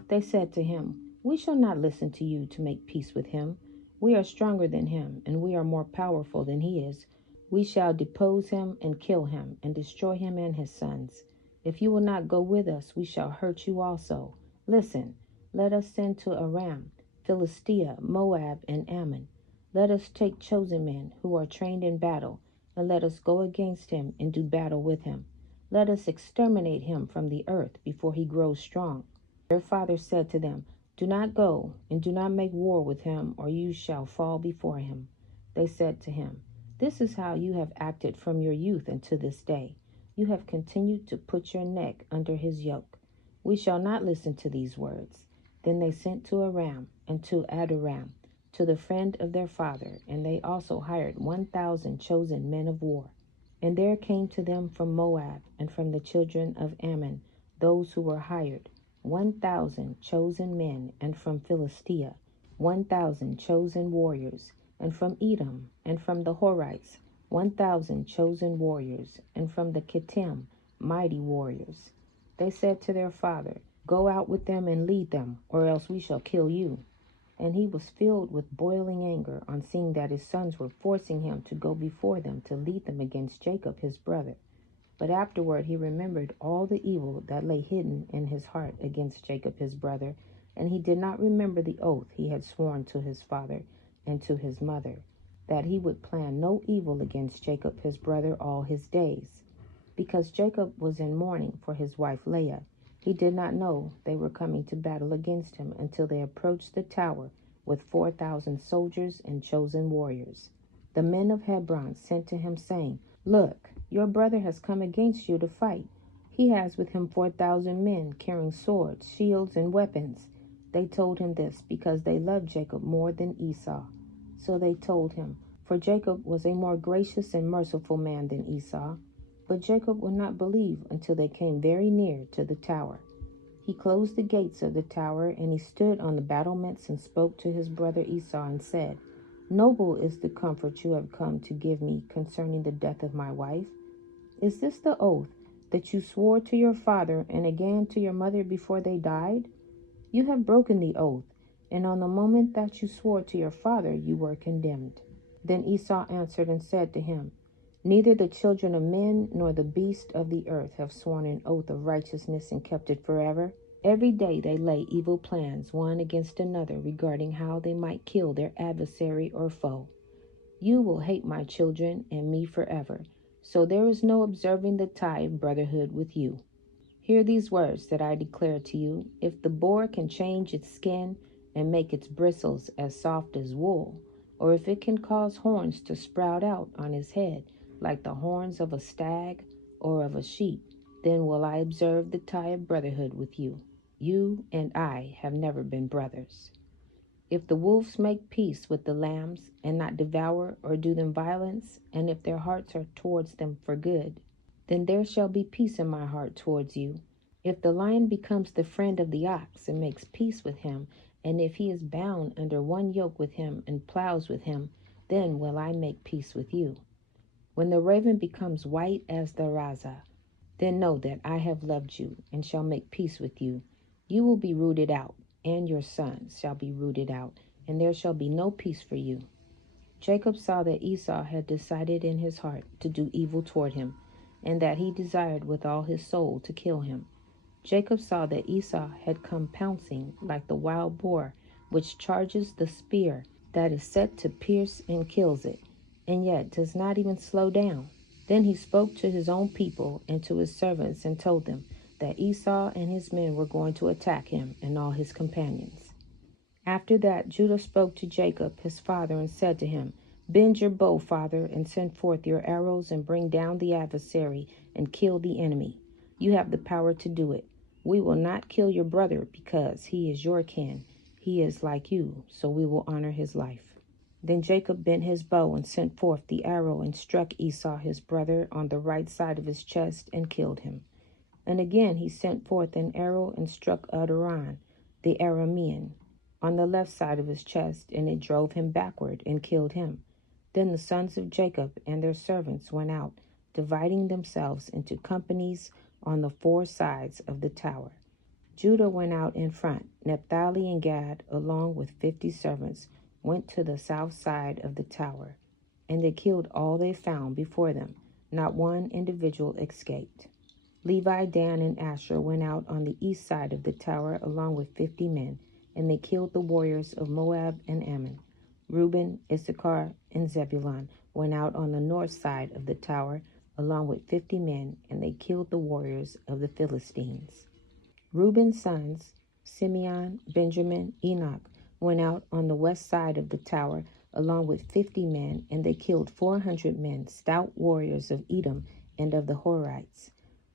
They said to him, We shall not listen to you to make peace with him. We are stronger than him, and we are more powerful than he is. We shall depose him and kill him, and destroy him and his sons. If you will not go with us, we shall hurt you also. Listen, let us send to Aram, Philistia, Moab, and Ammon. Let us take chosen men who are trained in battle, and let us go against him and do battle with him. Let us exterminate him from the earth before he grows strong. Their father said to them, Do not go, and do not make war with him, or you shall fall before him. They said to him, This is how you have acted from your youth unto this day. You have continued to put your neck under his yoke. We shall not listen to these words. Then they sent to Aram and to Adoram, to the friend of their father, and they also hired 1,000 chosen men of war. And there came to them from Moab and from the children of Ammon those who were hired, 1,000 chosen men, and from Philistia 1,000 chosen warriors, and from Edom and from the Horites 1,000 chosen warriors, and from the Kittim mighty warriors. They said to their father, Go out with them and lead them, or else we shall kill you. And he was filled with boiling anger on seeing that his sons were forcing him to go before them to lead them against Jacob his brother. But afterward he remembered all the evil that lay hidden in his heart against Jacob his brother, and he did not remember the oath he had sworn to his father and to his mother, that he would plan no evil against Jacob his brother all his days. Because Jacob was in mourning for his wife Leah, he did not know they were coming to battle against him until they approached the tower with 4,000 soldiers and chosen warriors. The men of Hebron sent to him, saying, Look, your brother has come against you to fight. He has with him 4,000 men carrying swords, shields, and weapons. They told him this because they loved Jacob more than Esau. So they told him, for Jacob was a more gracious and merciful man than Esau. But Jacob would not believe until they came very near to the tower. He closed the gates of the tower, and he stood on the battlements and spoke to his brother Esau and said, Noble is the comfort you have come to give me concerning the death of my wife. Is this the oath that you swore to your father and again to your mother before they died? You have broken the oath, and on the moment that you swore to your father you were condemned. Then Esau answered and said to him, Neither the children of men nor the beasts of the earth have sworn an oath of righteousness and kept it forever. Every day they lay evil plans one against another regarding how they might kill their adversary or foe. You will hate my children and me forever, so there is no observing the tie of brotherhood with you. Hear these words that I declare to you. If the boar can change its skin and make its bristles as soft as wool, or if it can cause horns to sprout out on his head like the horns of a stag or of a sheep, then will I observe the tie of brotherhood with you. You and I have never been brothers. If the wolves make peace with the lambs and not devour or do them violence, and if their hearts are towards them for good, then there shall be peace in my heart towards you. If the lion becomes the friend of the ox and makes peace with him, and if he is bound under one yoke with him and plows with him, then will I make peace with you. When the raven becomes white as the raza, then know that I have loved you and shall make peace with you. You will be rooted out, and your sons shall be rooted out, and there shall be no peace for you. Jacob saw that Esau had decided in his heart to do evil toward him, and that he desired with all his soul to kill him. Jacob saw that Esau had come pouncing like the wild boar, which charges the spear that is set to pierce and kills it, and yet does not even slow down. Then he spoke to his own people and to his servants and told them that Esau and his men were going to attack him and all his companions. After that, Judah spoke to Jacob, his father, and said to him, Bend your bow, father, and send forth your arrows and bring down the adversary and kill the enemy. You have the power to do it. We will not kill your brother because he is your kin. He is like you, so we will honor his life. Then Jacob bent his bow and sent forth the arrow and struck Esau his brother on the right side of his chest and killed him. And again he sent forth an arrow and struck Adoran, the Aramean, on the left side of his chest, and it drove him backward and killed him. Then the sons of Jacob and their servants went out, dividing themselves into companies on the four sides of the tower. Judah went out in front. Naphtali and Gad, along with 50 servants, went to the south side of the tower, and they killed all they found before them. Not one individual escaped. Levi, Dan, and Asher went out on the east side of the tower along with 50 men, and they killed the warriors of Moab and Ammon. Reuben, Issachar, and Zebulun went out on the north side of the tower along with 50 men, and they killed the warriors of the Philistines. Reuben's sons, Simeon, Benjamin, Enoch, went out on the west side of the tower along with 50 men, and they killed 400 men, stout warriors of Edom and of the Horites.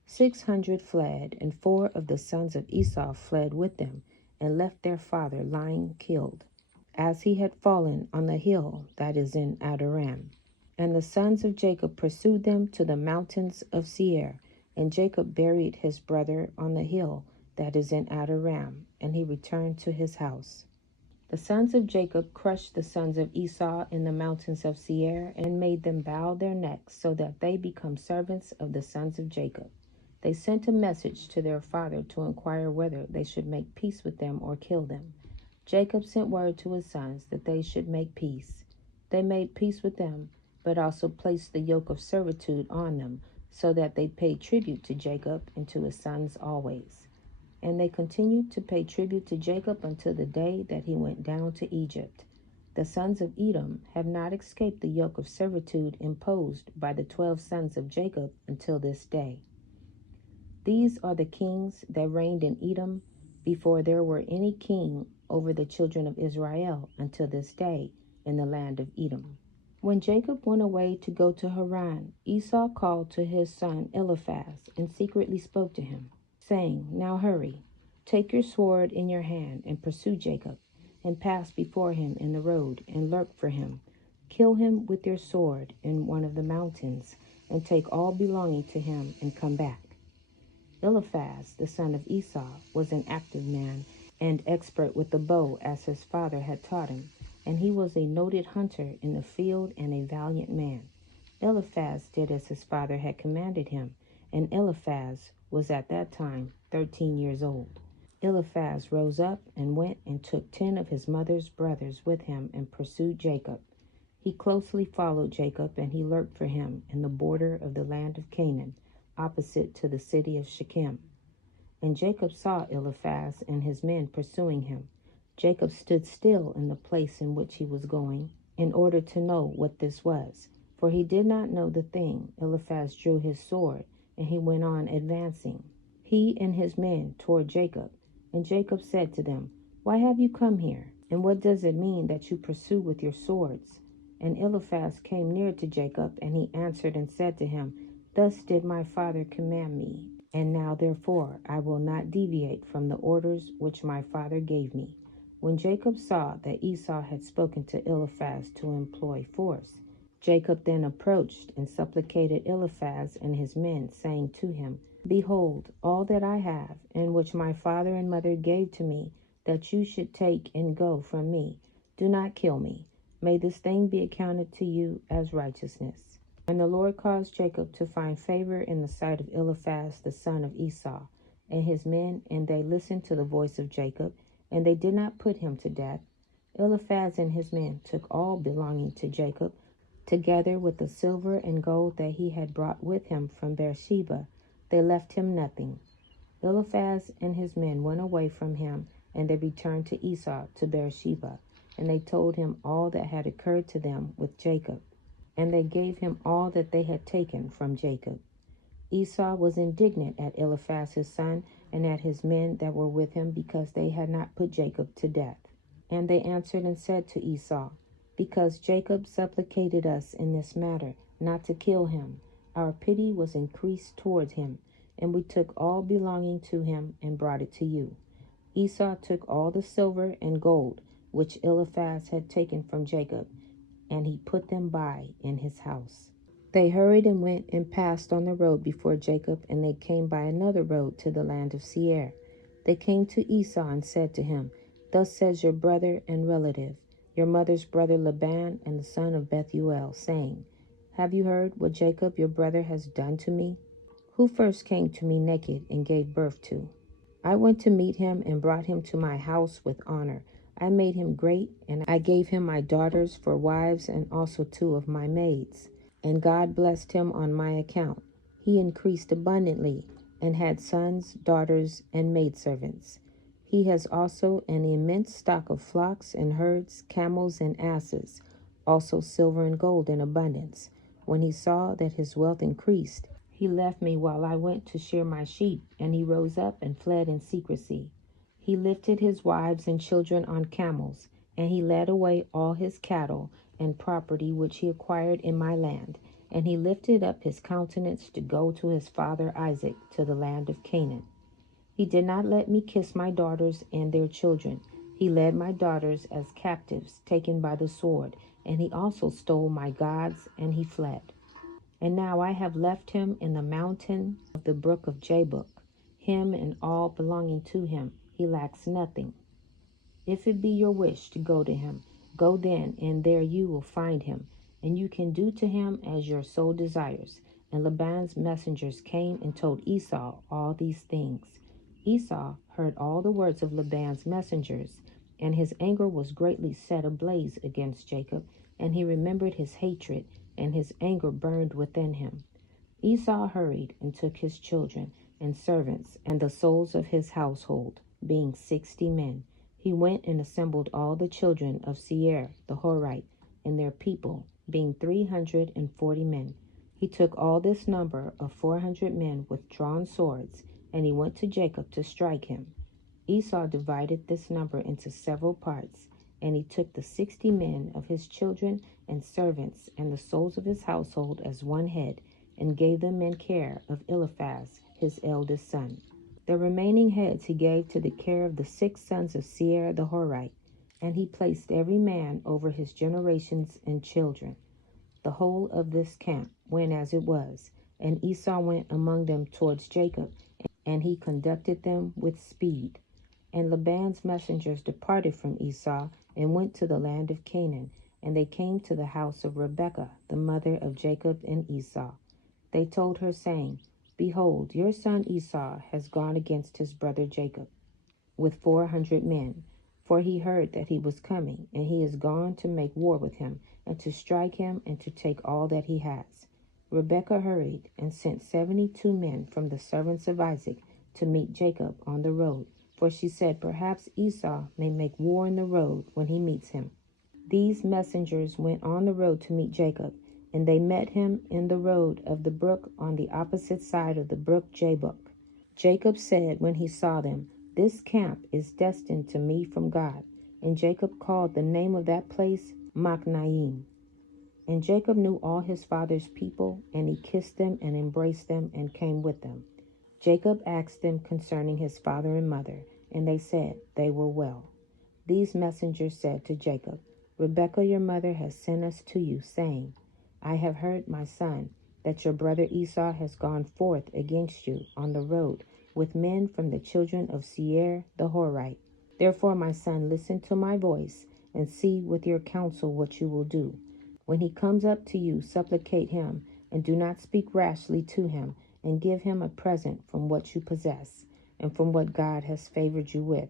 600 fled, and 4 of the sons of Esau fled with them, and left their father lying killed, as he had fallen on the hill that is in Adoram. And the sons of Jacob pursued them to the mountains of Seir, and Jacob buried his brother on the hill that is in Adoram, and he returned to his house. The sons of Jacob crushed the sons of Esau in the mountains of Seir, and made them bow their necks, so that they become servants of the sons of Jacob. They sent a message to their father to inquire whether they should make peace with them or kill them. Jacob sent word to his sons that they should make peace. They made peace with them, but also placed the yoke of servitude on them, so that they paid tribute to Jacob and to his sons always. And they continued to pay tribute to Jacob until the day that he went down to Egypt. The sons of Edom have not escaped the yoke of servitude imposed by the 12 sons of Jacob until this day. These are the kings that reigned in Edom before there were any king over the children of Israel until this day in the land of Edom. When Jacob went away to go to Haran, Esau called to his son Eliaphaz and secretly spoke to him, saying, Now hurry, take your sword in your hand and pursue Jacob, and pass before him in the road and lurk for him. Kill him with your sword in one of the mountains, and take all belonging to him and come back. Eliaphaz, the son of Esau, was an active man and expert with the bow as his father had taught him, and he was a noted hunter in the field and a valiant man. Eliaphaz did as his father had commanded him, and Eliaphaz was at that time 13 years old. Eliaphaz rose up and went and took 10 of his mother's brothers with him and pursued Jacob. He closely followed Jacob, and he lurked for him in the border of the land of Canaan, opposite to the city of Shechem. And Jacob saw Eliaphaz and his men pursuing him. Jacob stood still in the place in which he was going, in order to know what this was, for he did not know the thing. Eliaphaz drew his sword, and he went on advancing, he and his men, toward Jacob. And Jacob said to them, Why have you come here? And what does it mean that you pursue with your swords? And Eliaphaz came near to Jacob, and he answered and said to him, Thus did my father command me, and now therefore I will not deviate from the orders which my father gave me. When Jacob saw that Esau had spoken to Eliaphaz to employ force, Jacob then approached and supplicated Eliaphaz and his men, saying to him, Behold, all that I have, and which my father and mother gave to me, that you should take and go from me. Do not kill me. May this thing be accounted to you as righteousness. And the Lord caused Jacob to find favor in the sight of Eliaphaz the son of Esau and his men, and they listened to the voice of Jacob, and they did not put him to death. Eliaphaz and his men took all belonging to Jacob, together with the silver and gold that he had brought with him from Beersheba. They left him nothing. Eliaphaz and his men went away from him, and they returned to Esau to Beersheba, and they told him all that had occurred to them with Jacob. And they gave him all that they had taken from Jacob. Esau was indignant at Eliaphaz his son and at his men that were with him, because they had not put Jacob to death. And they answered and said to Esau, Because Jacob supplicated us in this matter not to kill him, our pity was increased towards him, and we took all belonging to him and brought it to you. Esau took all the silver and gold which Eliaphaz had taken from Jacob, and he put them by in his house. They hurried and went and passed on the road before Jacob, and they came by another road to the land of Seir. They came to Esau and said to him, Thus says your brother and relative, your mother's brother Laban, and the son of Bethuel, saying, Have you heard what Jacob your brother has done to me? Who first came to me naked and gave birth to? I went to meet him and brought him to my house with honor. I made him great, and I gave him my daughters for wives, and also 2 of my maids. And God blessed him on my account. He increased abundantly, and had sons, daughters, and maidservants. He has also an immense stock of flocks and herds, camels and asses, also silver and gold in abundance. When he saw that his wealth increased, he left me while I went to shear my sheep, and he rose up and fled in secrecy. He lifted his wives and children on camels, and he led away all his cattle and property which he acquired in my land. And he lifted up his countenance to go to his father Isaac to the land of Canaan. He did not let me kiss my daughters and their children. He led my daughters as captives taken by the sword, and he also stole my gods, and he fled. And now I have left him in the mountain of the brook of Jabbok, him and all belonging to him. He lacks nothing. If it be your wish to go to him, go then, and there you will find him, and you can do to him as your soul desires. And Laban's messengers came and told Esau all these things. Esau heard all the words of Laban's messengers, and his anger was greatly set ablaze against Jacob, and he remembered his hatred, and his anger burned within him. Esau hurried and took his children and servants and the souls of his household, being 60 men. He went and assembled all the children of Seir the Horite and their people, being 340 men. He took all this number of 400 men with drawn swords, and he went to Jacob to strike him. Esau divided this number into several parts, And he took the 60 men of his children and servants and the souls of his household as one head, and gave them in care of Eliaphaz, his eldest son. The remaining heads he gave to the care of the 6 sons of Seir the Horite, and he placed every man over his generations and children. The whole of this camp went as it was, and Esau went among them towards Jacob, and he conducted them with speed. And Laban's messengers departed from Esau and went to the land of Canaan, and they came to the house of Rebekah, the mother of Jacob and Esau. They told her, saying, Behold, your son Esau has gone against his brother Jacob with 400 men, for he heard that he was coming, and he is gone to make war with him, and to strike him, and to take all that he has. Rebekah hurried and sent 72 men from the servants of Isaac to meet Jacob on the road, for she said, Perhaps Esau may make war in the road when he meets him. These messengers went on the road to meet Jacob, and they met him in the road of the brook on the opposite side of the brook Jabbok. Jacob said when he saw them, This camp is destined to me from God. And Jacob called the name of that place Machnaim. And Jacob knew all his father's people, and he kissed them and embraced them and came with them. Jacob asked them concerning his father and mother, and they said they were well. These messengers said to Jacob, Rebekah your mother has sent us to you, saying, I have heard, my son, that your brother Esau has gone forth against you on the road with men from the children of Seir the Horite. Therefore, my son, listen to my voice, and see with your counsel what you will do. When he comes up to you, supplicate him, and do not speak rashly to him, and give him a present from what you possess, and from what God has favored you with.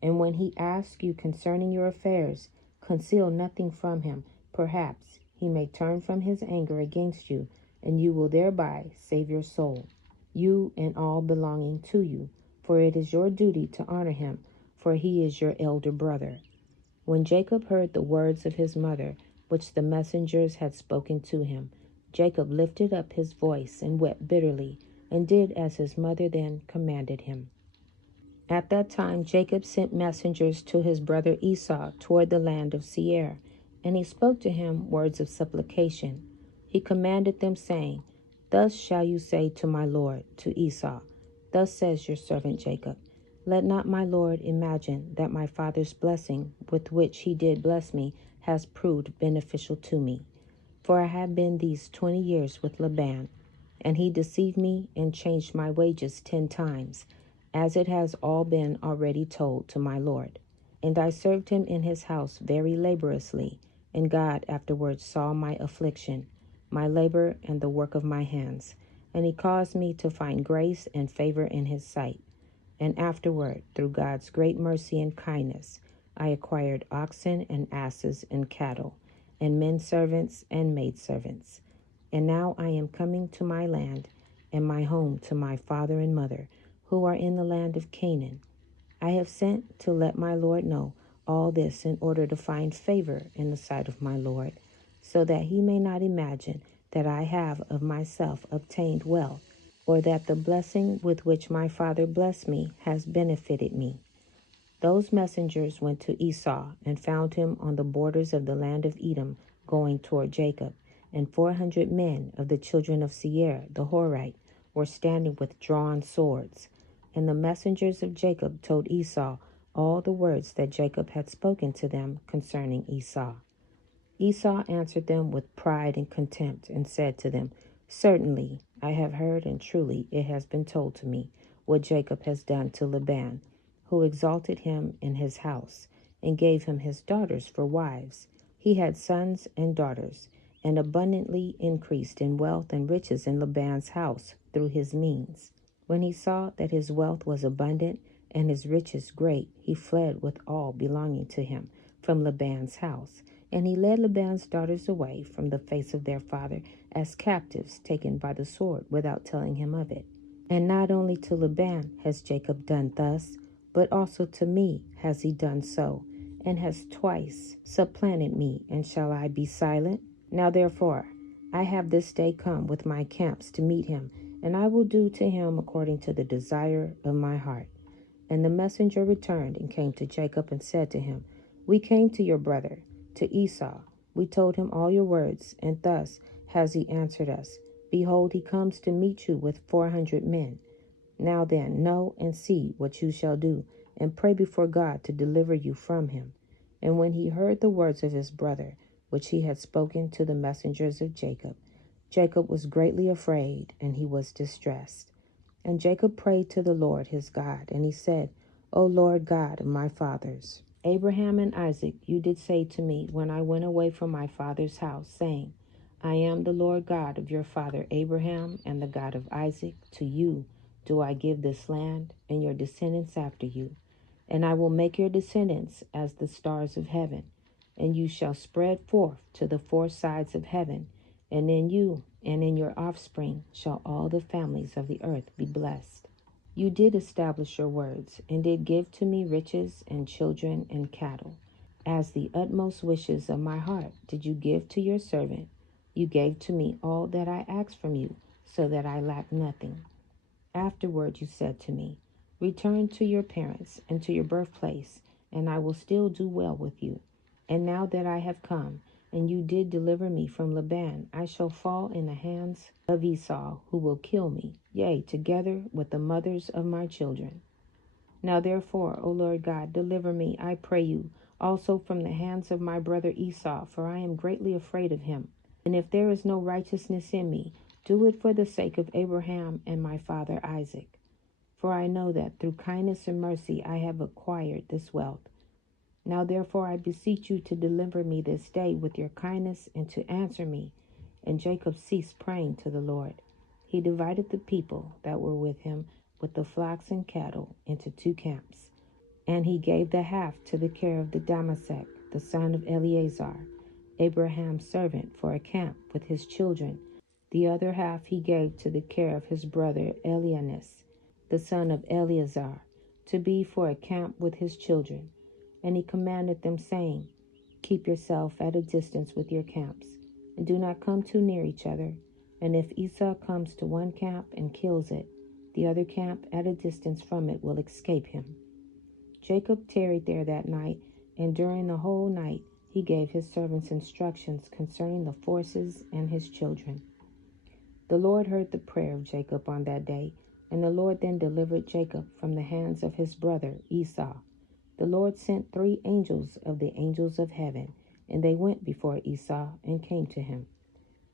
And when he asks you concerning your affairs, conceal nothing from him. Perhaps he may turn from his anger against you, and you will thereby save your soul, you and all belonging to you, for it is your duty to honor him, for he is your elder brother. When Jacob heard the words of his mother, which the messengers had spoken to him, Jacob lifted up his voice and wept bitterly, and did as his mother then commanded him. At that time Jacob sent messengers to his brother Esau toward the land of Seir, and he spoke to him words of supplication. He commanded them, saying, Thus shall you say to my lord, to Esau, Thus says your servant Jacob, Let not my lord imagine that my father's blessing with which he did bless me has proved beneficial to me. For I have been these 20 years with Laban, and he deceived me and changed my wages 10 times, as it has all been already told to my lord. And I served him in his house very laboriously, and God afterwards saw my affliction, my labor, and the work of my hands, and he caused me to find grace and favor in his sight. And afterward, through God's great mercy and kindness, I acquired oxen and asses and cattle, and men servants and maidservants. And now I am coming to my land and my home to my father and mother, who are in the land of Canaan. I have sent to let my Lord know all this in order to find favor in the sight of my Lord, so that he may not imagine that I have of myself obtained wealth, or that the blessing with which my father blessed me has benefited me. Those messengers went to Esau and found him on the borders of the land of Edom, going toward Jacob, and 400 men of the children of Seir the Horite were standing with drawn swords. And the messengers of Jacob told Esau all the words that Jacob had spoken to them concerning Esau. Esau answered them with pride and contempt, and said to them, Certainly I have heard, and truly it has been told to me, what Jacob has done to Laban, who exalted him in his house, and gave him his daughters for wives. He had sons and daughters, and abundantly increased in wealth and riches in Laban's house through his means. When he saw that his wealth was abundant and his riches great, he fled with all belonging to him from Laban's house. And he led Laban's daughters away from the face of their father as captives taken by the sword without telling him of it. And not only to Laban has Jacob done thus, but also to me has he done so, and has twice supplanted me, and shall I be silent? Now therefore I have this day come with my camps to meet him, and I will do to him according to the desire of my heart. And the messenger returned and came to Jacob and said to him, We came to your brother, to Esau. We told him all your words, and thus has he answered us. Behold, he comes to meet you with 400 men. Now then, know and see what you shall do, and pray before God to deliver you from him. And when he heard the words of his brother, which he had spoken to the messengers of Jacob, Jacob was greatly afraid, and he was distressed. And Jacob prayed to the Lord his God, and he said, O Lord God of my fathers, Abraham and Isaac, you did say to me when I went away from my father's house, saying, I am the Lord God of your father Abraham and the God of Isaac. To you do I give this land and your descendants after you. And I will make your descendants as the stars of heaven, and you shall spread forth to the four sides of heaven, and in you and in your offspring shall all the families of the earth be blessed. You did establish your words, and did give to me riches and children and cattle. As the utmost wishes of my heart did you give to your servant. You gave to me all that I asked from you, so that I lacked nothing. Afterward you said to me, Return to your parents and to your birthplace, and I will still do well with you. And now that I have come, and you did deliver me from Laban, I shall fall in the hands of Esau, who will kill me, yea, together with the mothers of my children. Now therefore, O Lord God, deliver me, I pray you, also from the hands of my brother Esau, for I am greatly afraid of him. And if there is no righteousness in me, do it for the sake of Abraham and my father Isaac. For I know that through kindness and mercy I have acquired this wealth. Now therefore I beseech you to deliver me this day with your kindness, and to answer me. And Jacob ceased praying to the Lord. He divided the people that were with him with the flocks and cattle into 2 camps. And he gave the half to the care of the Damasek, the son of Eleazar, Abraham's servant, for a camp with his children. The other half he gave to the care of his brother Eliaphaz, the son of Eleazar, to be for a camp with his children. And he commanded them, saying, Keep yourself at a distance with your camps, and do not come too near each other. And if Esau comes to one camp and kills it, the other camp at a distance from it will escape him. Jacob tarried there that night, and during the whole night he gave his servants instructions concerning the forces and his children. The Lord heard the prayer of Jacob on that day, and the Lord then delivered Jacob from the hands of his brother Esau. The Lord sent 3 angels of the angels of heaven, and they went before Esau and came to him.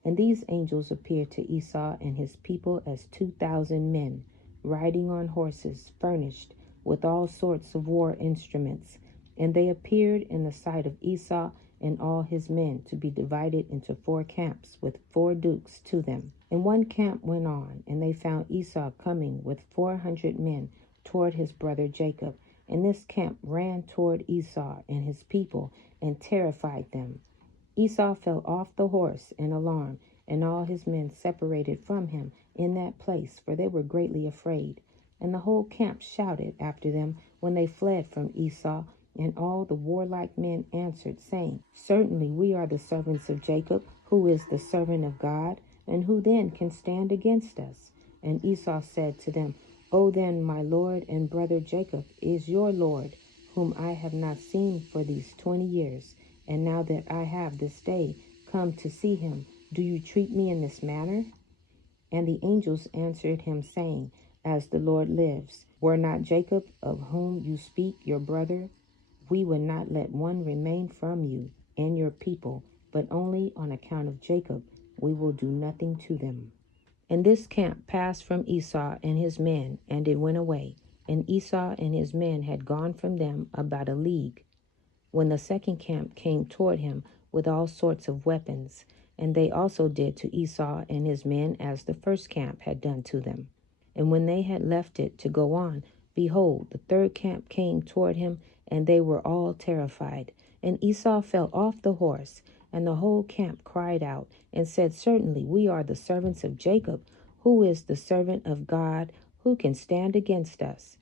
And these angels appeared to Esau and his people as 2,000 men, riding on horses, furnished with all sorts of war instruments. And they appeared in the sight of Esau and all his men, to be divided into 4 camps, with 4 dukes to them. And one camp went on, and they found Esau coming with 400 men toward his brother Jacob. And this camp ran toward Esau and his people, and terrified them. Esau fell off the horse in alarm, and all his men separated from him in that place, for they were greatly afraid. And the whole camp shouted after them when they fled from Esau. And all the warlike men answered, saying, Certainly we are the servants of Jacob, who is the servant of God, and who then can stand against us? And Esau said to them, O then, my lord and brother Jacob is your lord, whom I have not seen for these 20 years. And now that I have this day come to see him, do you treat me in this manner? And the angels answered him, saying, As the Lord lives, were not Jacob, of whom you speak, your brother? We would not let one remain from you and your people, but only on account of Jacob we will do nothing to them. And this camp passed from Esau and his men, and it went away. And Esau and his men had gone from them about a league, when the second camp came toward him with all sorts of weapons. And they also did to Esau and his men as the first camp had done to them. And when they had left it to go on, behold, the third camp came toward him, and they were all terrified. And Esau fell off the horse, and the whole camp cried out, and said, Certainly we are the servants of Jacob, who is the servant of God, who can stand against us?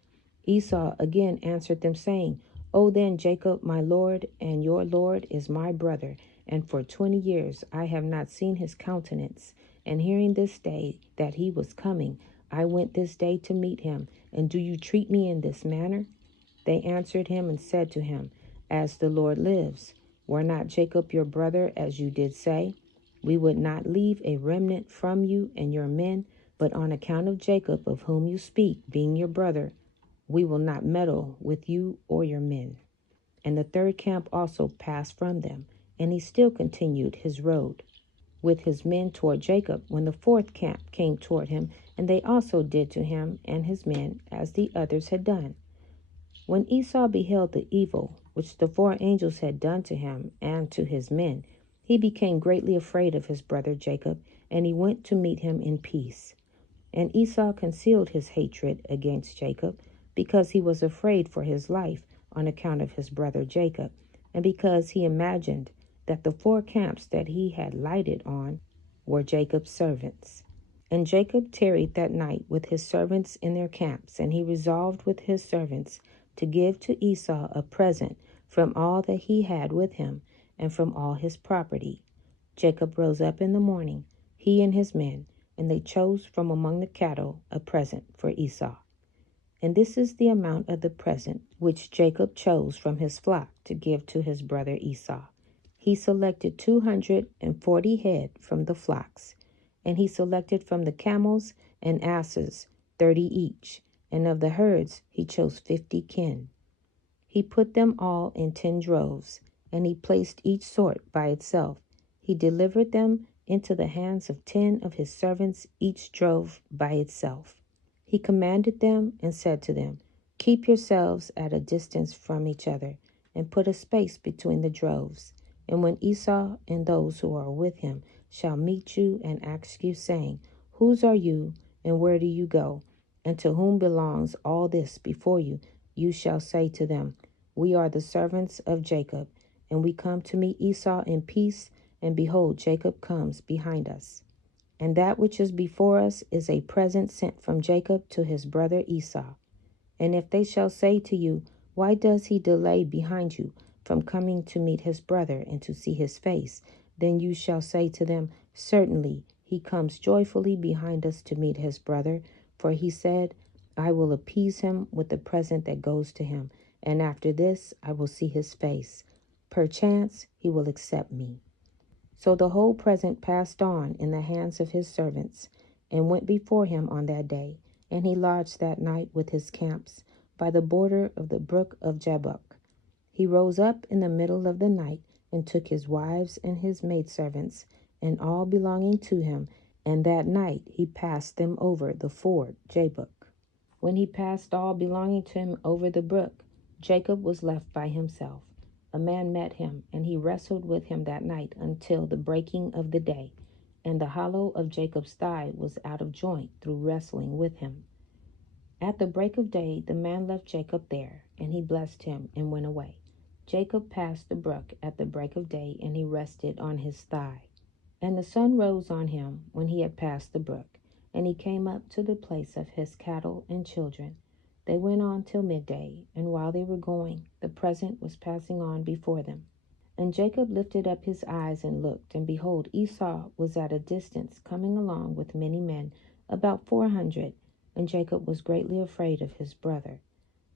Esau again answered them, saying, O then, Jacob, my lord, and your lord is my brother, and for 20 years I have not seen his countenance. And hearing this day that he was coming, I went this day to meet him. And do you treat me in this manner? They answered him and said to him, As the Lord lives, were not Jacob your brother, as you did say? We would not leave a remnant from you and your men, but on account of Jacob, of whom you speak, being your brother, we will not meddle with you or your men. And the third camp also passed from them, and he still continued his road with his men toward Jacob, when the fourth camp came toward him, and they also did to him and his men as the others had done. When Esau beheld the evil which the four angels had done to him and to his men, he became greatly afraid of his brother Jacob, and he went to meet him in peace. And Esau concealed his hatred against Jacob, because he was afraid for his life on account of his brother Jacob, and because he imagined that the four camps that he had lighted on were Jacob's servants. And Jacob tarried that night with his servants in their camps, and he resolved with his servants to give to Esau a present from all that he had with him, and from all his property. Jacob rose up in the morning, he and his men, and they chose from among the cattle a present for Esau. And this is the amount of the present which Jacob chose from his flock to give to his brother Esau. He selected 240 head from the flocks, and he selected from the camels and asses 30 each, and of the herds he chose 50 kin. He put them all in 10 droves, and he placed each sort by itself. He delivered them into the hands of 10 of his servants, each drove by itself. He commanded them and said to them, Keep yourselves at a distance from each other, and put a space between the droves. And when Esau and those who are with him shall meet you and ask you, saying, Whose are you, and where do you go? And to whom belongs all this before you? You shall say to them, We are the servants of Jacob, and we come to meet Esau in peace, and behold, Jacob comes behind us. And that which is before us is a present sent from Jacob to his brother Esau. And if they shall say to you, Why does he delay behind you from coming to meet his brother and to see his face? Then you shall say to them, Certainly he comes joyfully behind us to meet his brother, for he said, I will appease him with the present that goes to him, and after this I will see his face. Perchance he will accept me. So the whole present passed on in the hands of his servants, and went before him on that day. And he lodged that night with his camps by the border of the brook of Jabbok. He rose up in the middle of the night, and took his wives and his maidservants, and all belonging to him, and that night he passed them over the ford Jabbok. When he passed all belonging to him over the brook, Jacob was left by himself. A man met him, and he wrestled with him that night until the breaking of the day. And the hollow of Jacob's thigh was out of joint through wrestling with him. At the break of day, the man left Jacob there, and he blessed him and went away. Jacob passed the brook at the break of day, and he rested on his thigh. And the sun rose on him when he had passed the brook, and he came up to the place of his cattle and children. They went on till midday, and while they were going, the present was passing on before them. And Jacob lifted up his eyes and looked, and behold, Esau was at a distance, coming along with many men, about 400, and Jacob was greatly afraid of his brother.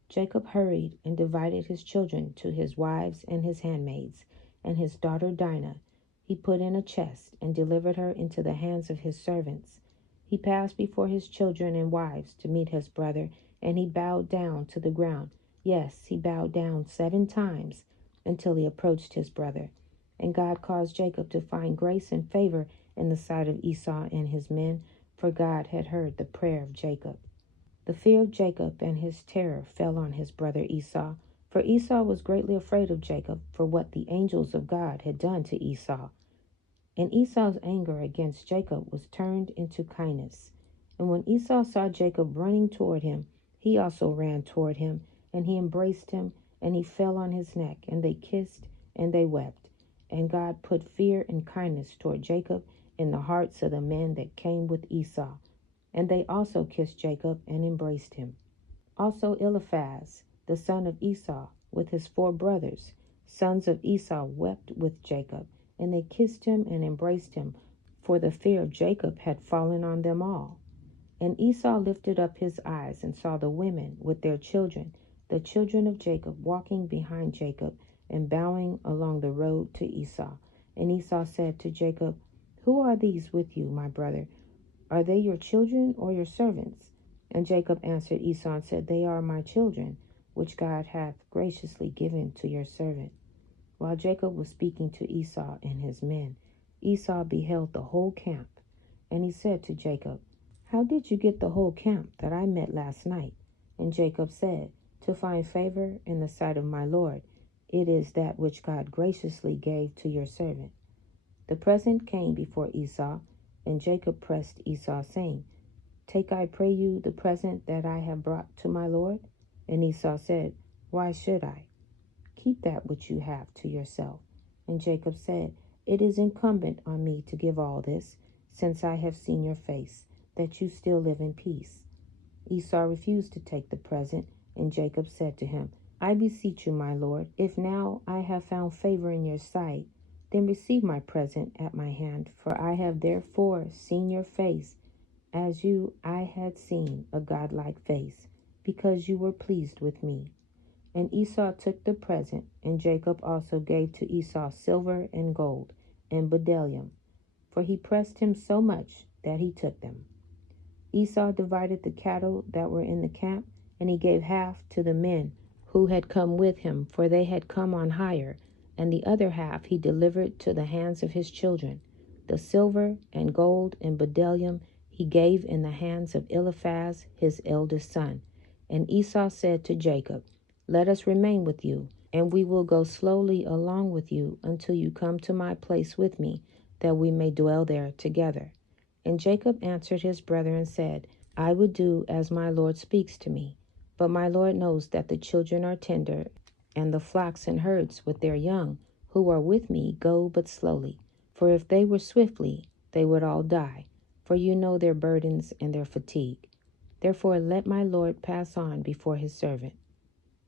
Jacob hurried and divided his children to his wives and his handmaids, and his daughter Dinah he put in a chest, and delivered her into the hands of his servants. He passed before his children and wives to meet his brother, and he bowed down to the ground. Yes, he bowed down 7 times until he approached his brother. And God caused Jacob to find grace and favor in the sight of Esau and his men, for God had heard the prayer of Jacob. The fear of Jacob and his terror fell on his brother Esau, for Esau was greatly afraid of Jacob for what the angels of God had done to Esau. And Esau's anger against Jacob was turned into kindness. And when Esau saw Jacob running toward him, he also ran toward him, and he embraced him, and he fell on his neck, and they kissed, and they wept. And God put fear and kindness toward Jacob in the hearts of the men that came with Esau. And they also kissed Jacob and embraced him. Also Eliaphaz, the son of Esau, with his 4 brothers, sons of Esau, wept with Jacob, and they kissed him and embraced him, for the fear of Jacob had fallen on them all. And Esau lifted up his eyes and saw the women with their children, the children of Jacob, walking behind Jacob, and bowing along the road to Esau. And Esau said to Jacob, "Who are these with you, my brother? Are they your children or your servants?" And Jacob answered Esau and said, "They are my children, which God hath graciously given to your servant." While Jacob was speaking to Esau and his men, Esau beheld the whole camp. And he said to Jacob, "How did you get the whole camp that I met last night?" And Jacob said, "To find favor in the sight of my Lord. It is that which God graciously gave to your servant." The present came before Esau, and Jacob pressed Esau, saying, "Take, I pray you, the present that I have brought to my Lord." And Esau said, "Why should I? Keep that which you have to yourself." And Jacob said, "It is incumbent on me to give all this, since I have seen your face, that you still live in peace." Esau refused to take the present, and Jacob said to him, "I beseech you, my lord, if now I have found favor in your sight, then receive my present at my hand, for I have therefore seen your face, as you I had seen a godlike face, because you were pleased with me." And Esau took the present, and Jacob also gave to Esau silver and gold and bdellium, for he pressed him so much that he took them. Esau divided the cattle that were in the camp, and he gave half to the men who had come with him, for they had come on hire, and the other half he delivered to the hands of his children. The silver and gold and bdellium he gave in the hands of Eliaphaz his eldest son. And Esau said to Jacob, "Let us remain with you, and we will go slowly along with you until you come to my place with me, that we may dwell there together." And Jacob answered his brother and said, "I would do as my Lord speaks to me. But my Lord knows that the children are tender, and the flocks and herds with their young, who are with me, go but slowly. For if they were swiftly, they would all die, for you know their burdens and their fatigue. Therefore let my Lord pass on before his servant,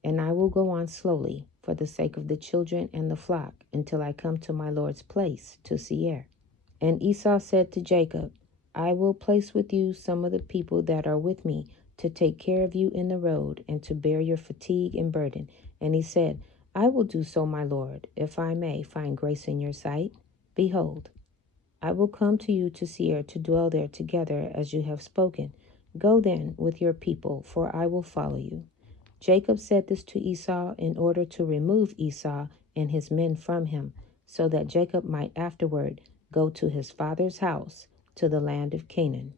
and I will go on slowly, for the sake of the children and the flock, until I come to my Lord's place, to Seir." And Esau said to Jacob, "I will place with you some of the people that are with me, to take care of you in the road, and to bear your fatigue and burden." And he said, "I will do so, my Lord, if I may find grace in your sight. Behold, I will come to you to Seir, to dwell there together, as you have spoken. Go then with your people, for I will follow you." Jacob said this to Esau in order to remove Esau and his men from him, so that Jacob might afterward go to his father's house, to the land of Canaan.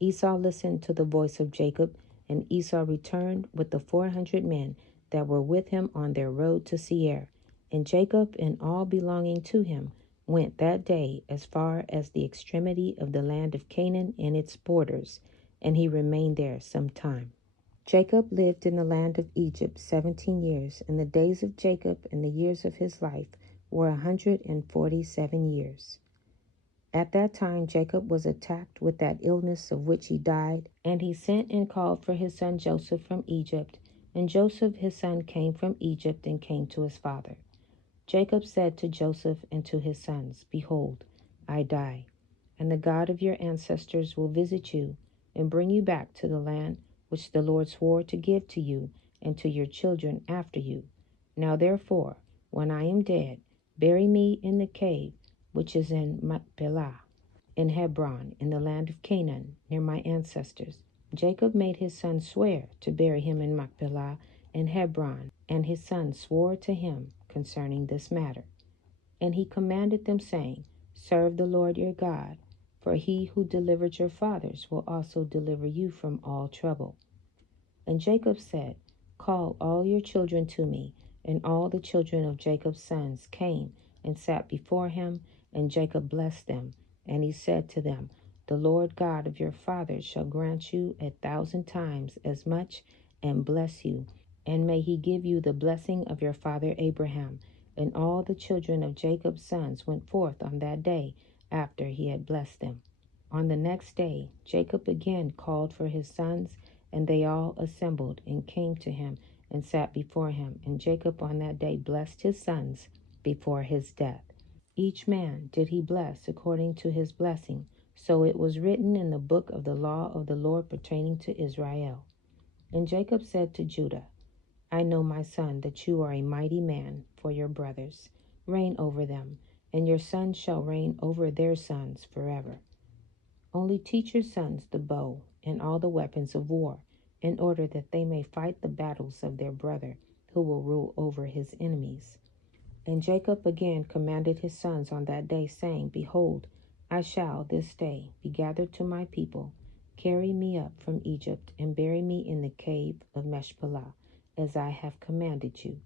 Esau listened to the voice of Jacob, and Esau returned with the 400 men that were with him on their road to Seir. And Jacob and all belonging to him went that day as far as the extremity of the land of Canaan and its borders, and he remained there some time. Jacob lived in the land of Egypt 17 years, and the days of Jacob and the years of his life were 147 years. At that time Jacob was attacked with that illness of which he died, and he sent and called for his son Joseph from Egypt. And Joseph his son came from Egypt and came to his father. Jacob said to Joseph and to his sons, "Behold, I die, and the God of your ancestors will visit you and bring you back to the land which the Lord swore to give to you and to your children after you. Now therefore, when I am dead, bury me in the cave which is in Machpelah, in Hebron, in the land of Canaan, near my ancestors." Jacob made his son swear to bury him in Machpelah in Hebron, and his sons swore to him concerning this matter. And he commanded them, saying, "Serve the Lord your God, for he who delivered your fathers will also deliver you from all trouble." And Jacob said, "Call all your children to me." And all the children of Jacob's sons came and sat before him, and Jacob blessed them. And he said to them, "The Lord God of your fathers shall grant you 1,000 times as much, and bless you. And may he give you the blessing of your father Abraham." And all the children of Jacob's sons went forth on that day after he had blessed them. On the next day Jacob again called for his sons, and they all assembled and came to him and sat before him. And Jacob on that day blessed his sons before his death. Each man did he bless according to his blessing. So it was written in the book of the law of the Lord pertaining to Israel. And Jacob said to Judah, "I know, my son, that you are a mighty man, for your brothers. Reign over them, and your sons shall reign over their sons forever. Only teach your sons the bow and all the weapons of war, in order that they may fight the battles of their brother, who will rule over his enemies. And Jacob again commanded his sons on that day, saying, Behold, I shall this day be gathered to my people. Carry me up from Egypt, and bury me in the cave of Machpelah, as I have commanded you.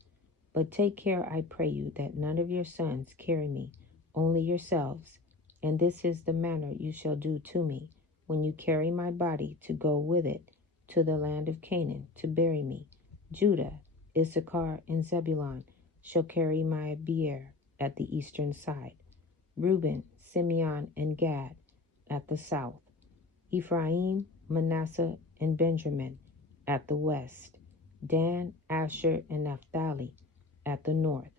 But take care, I pray you, that none of your sons carry me, only yourselves. And this is the manner you shall do to me, when you carry my body to go with it to the land of Canaan, to bury me. Judah, Issachar, and Zebulun shall carry my bier at the eastern side. Reuben, Simeon, and Gad at the south. Ephraim, Manasseh, and Benjamin at the west. Dan, Asher, and Naphtali at the north.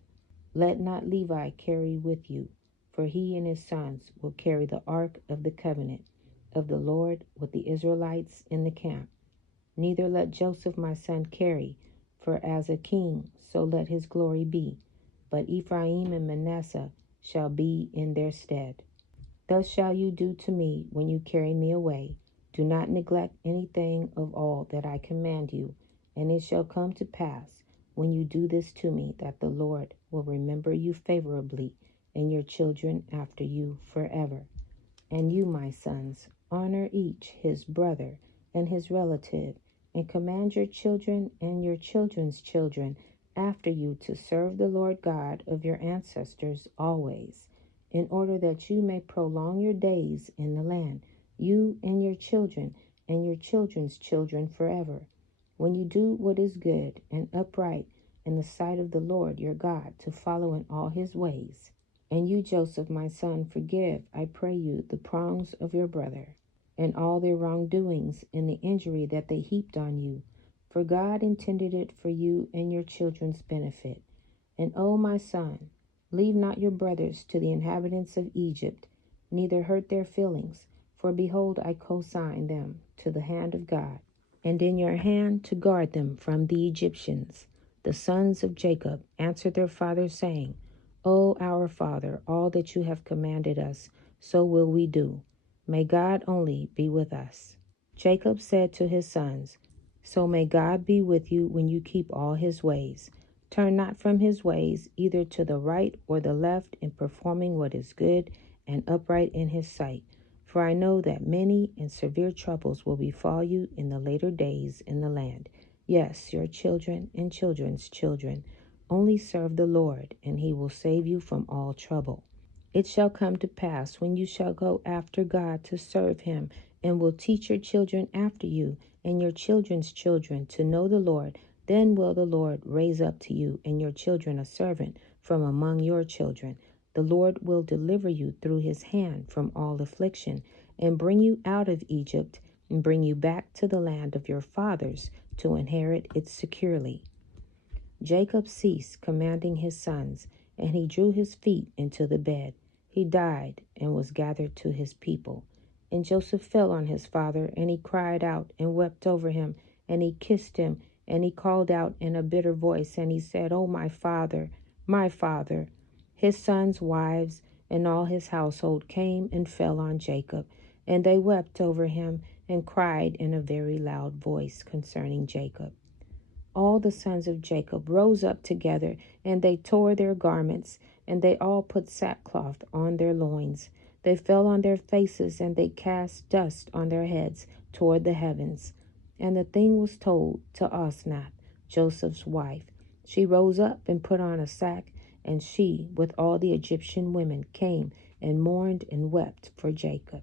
Let not Levi carry with you, for he and his sons will carry the ark of the covenant of the Lord with the Israelites in the camp. Neither let Joseph my son carry, for as a king so let his glory be. But Ephraim and Manasseh shall be in their stead. Thus shall you do to me when you carry me away. Do not neglect anything of all that I command you. And it shall come to pass, when you do this to me, that the Lord will remember you favorably, and your children after you forever. And you, my sons, honor each his brother and his relative, and command your children and your children's children after you to serve the Lord God of your ancestors always, in order that you may prolong your days in the land, you and your children's children forever. When you do what is good and upright in the sight of the Lord your God, to follow in all his ways. And you, Joseph, my son, forgive, I pray you, the wrongs of your brother, and all their wrongdoings, and the injury that they heaped on you. For God intended it for you and your children's benefit. And, O my son, leave not your brothers to the inhabitants of Egypt, neither hurt their feelings. For behold, I consign them to the hand of God, and in your hand to guard them from the Egyptians. The sons of Jacob answered their father, saying, O our father, all that you have commanded us, so will we do. May God only be with us. Jacob said to his sons, So may God be with you when you keep all his ways. Turn not from his ways, either to the right or the left, in performing what is good and upright in his sight. For I know that many and severe troubles will befall you in the later days in the land. Yes, your children and children's children. Only serve the Lord, and he will save you from all trouble. It shall come to pass, when you shall go after God to serve him, and will teach your children after you, and your children's children, to know the Lord, then will the Lord raise up to you and your children a servant from among your children. The Lord will deliver you through his hand from all affliction, and bring you out of Egypt, and bring you back to the land of your fathers, to inherit it securely. Jacob ceased commanding his sons, and he drew his feet into the bed. He died and was gathered to his people. And Joseph fell on his father, and he cried out and wept over him, and he kissed him, and he called out in a bitter voice, and he said, O my father, my father. His sons, wives, and all his household came and fell on Jacob, and they wept over him and cried in a very loud voice concerning Jacob. All the sons of Jacob rose up together, and they tore their garments, and they all put sackcloth on their loins. They fell on their faces, and they cast dust on their heads toward the heavens. And the thing was told to Osnath, Joseph's wife. She rose up and put on a sack, and she, with all the Egyptian women, came and mourned and wept for Jacob.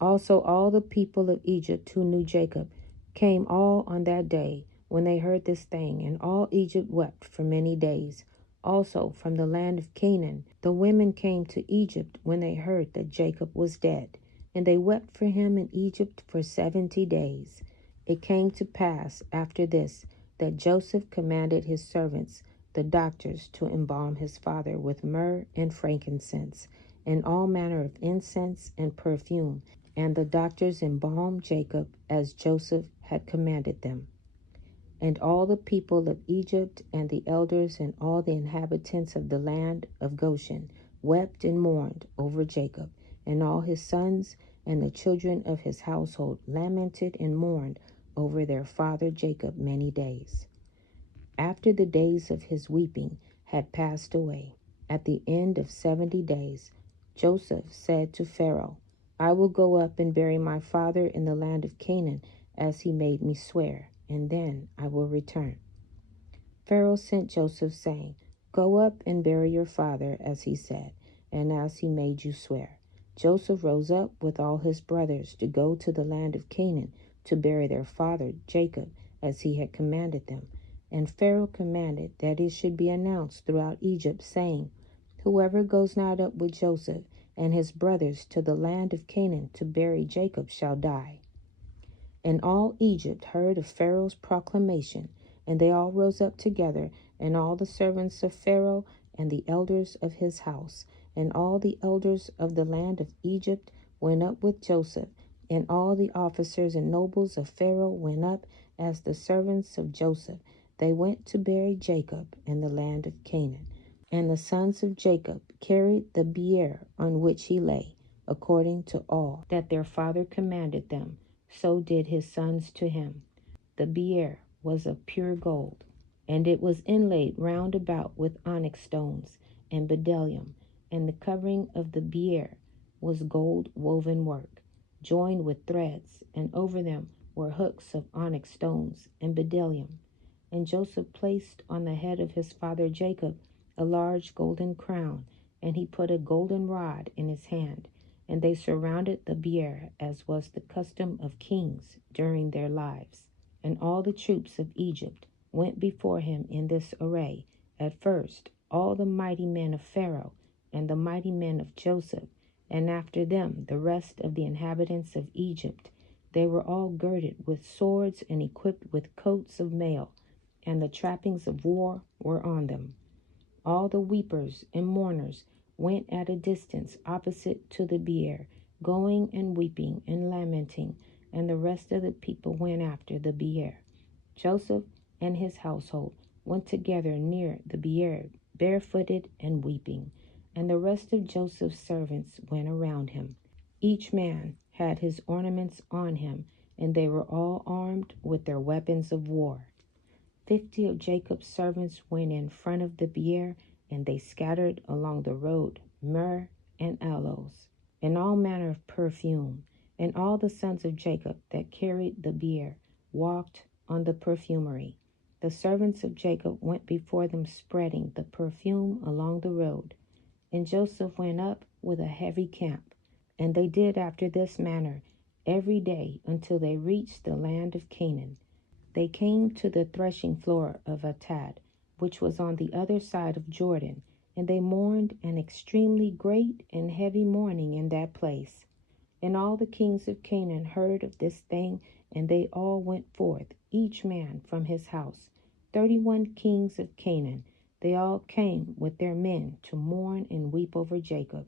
Also all the people of Egypt who knew Jacob came all on that day when they heard this thing, and all Egypt wept for many days. Also from the land of Canaan the women came to Egypt when they heard that Jacob was dead, and they wept for him in Egypt for 70 days. It came to pass after this that Joseph commanded his servants, the doctors, to embalm his father with myrrh and frankincense, and all manner of incense and perfume. And the doctors embalmed Jacob as Joseph had commanded them. And all the people of Egypt and the elders and all the inhabitants of the land of Goshen wept and mourned over Jacob, and all his sons and the children of his household lamented and mourned over their father Jacob many days. After the days of his weeping had passed away, at the end of 70 days, Joseph said to Pharaoh, I will go up and bury my father in the land of Canaan, as he made me swear, and then I will return. Pharaoh sent Joseph, saying, Go up and bury your father, as he said, and as he made you swear. Joseph rose up with all his brothers to go to the land of Canaan to bury their father Jacob, as he had commanded them. And Pharaoh commanded that it should be announced throughout Egypt, saying, Whoever goes not up with Joseph and his brothers to the land of Canaan to bury Jacob shall die. And all Egypt heard of Pharaoh's proclamation, and they all rose up together, and all the servants of Pharaoh, and the elders of his house, and all the elders of the land of Egypt went up with Joseph, and all the officers and nobles of Pharaoh went up as the servants of Joseph. They went to bury Jacob in the land of Canaan. And the sons of Jacob carried the bier on which he lay, according to all that their father commanded them. So did his sons to him. The bier was of pure gold, and it was inlaid round about with onyx stones and bdellium, and the covering of the bier was gold woven work, joined with threads, and over them were hooks of onyx stones and bdellium. And Joseph placed on the head of his father Jacob a large golden crown, and he put a golden rod in his hand. And they surrounded the bier, as was the custom of kings during their lives. And all the troops of Egypt went before him in this array. At first, all the mighty men of Pharaoh, and the mighty men of Joseph, and after them the rest of the inhabitants of Egypt. They were all girded with swords and equipped with coats of mail, and the trappings of war were on them. All the weepers and mourners went at a distance opposite to the bier, going and weeping and lamenting, and the rest of the people went after the bier. Joseph and his household went together near the bier, barefooted and weeping, and the rest of Joseph's servants went around him. Each man had his ornaments on him, and they were all armed with their weapons of war. 50 of Jacob's servants went in front of the bier, and they scattered along the road myrrh and aloes, and all manner of perfume. And all the sons of Jacob that carried the bier walked on the perfumery. The servants of Jacob went before them, spreading the perfume along the road. And Joseph went up with a heavy camp. And they did after this manner every day until they reached the land of Canaan. They came to the threshing floor of Atad, which was on the other side of Jordan, and they mourned an extremely great and heavy mourning in that place. And all the kings of Canaan heard of this thing, and they all went forth, each man from his house. 31 kings of Canaan, they all came with their men to mourn and weep over Jacob.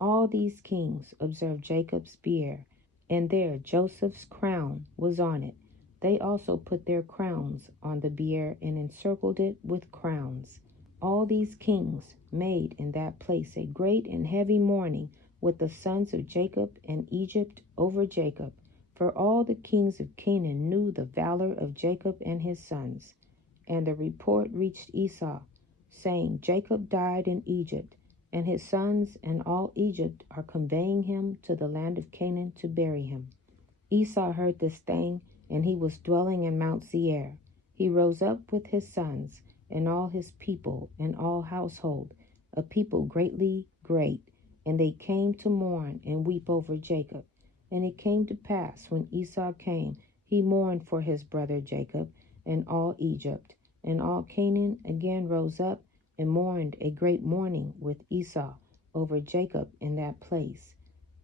All these kings observed Jacob's bier, and there Joseph's crown was on it. They also put their crowns on the bier and encircled it with crowns. All these kings made in that place a great and heavy mourning with the sons of Jacob and Egypt over Jacob. For all the kings of Canaan knew the valor of Jacob and his sons. And the report reached Esau, saying, Jacob died in Egypt, and his sons and all Egypt are conveying him to the land of Canaan to bury him. Esau heard this thing, and he was dwelling in Mount Seir. He rose up with his sons and all his people and all household, a people greatly great, and they came to mourn and weep over Jacob. And it came to pass, when Esau came, he mourned for his brother Jacob and all Egypt. And all Canaan again rose up and mourned a great mourning with Esau over Jacob in that place.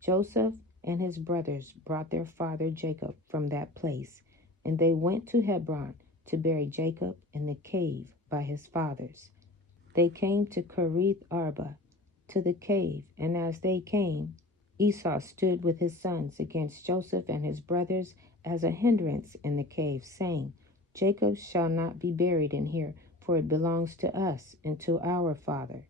Joseph and his brothers brought their father Jacob from that place, and they went to Hebron to bury Jacob in the cave by his fathers. They came to Kerith Arba, to the cave, and as they came, Esau stood with his sons against Joseph and his brothers as a hindrance in the cave, saying, Jacob shall not be buried in here, for it belongs to us and to our father.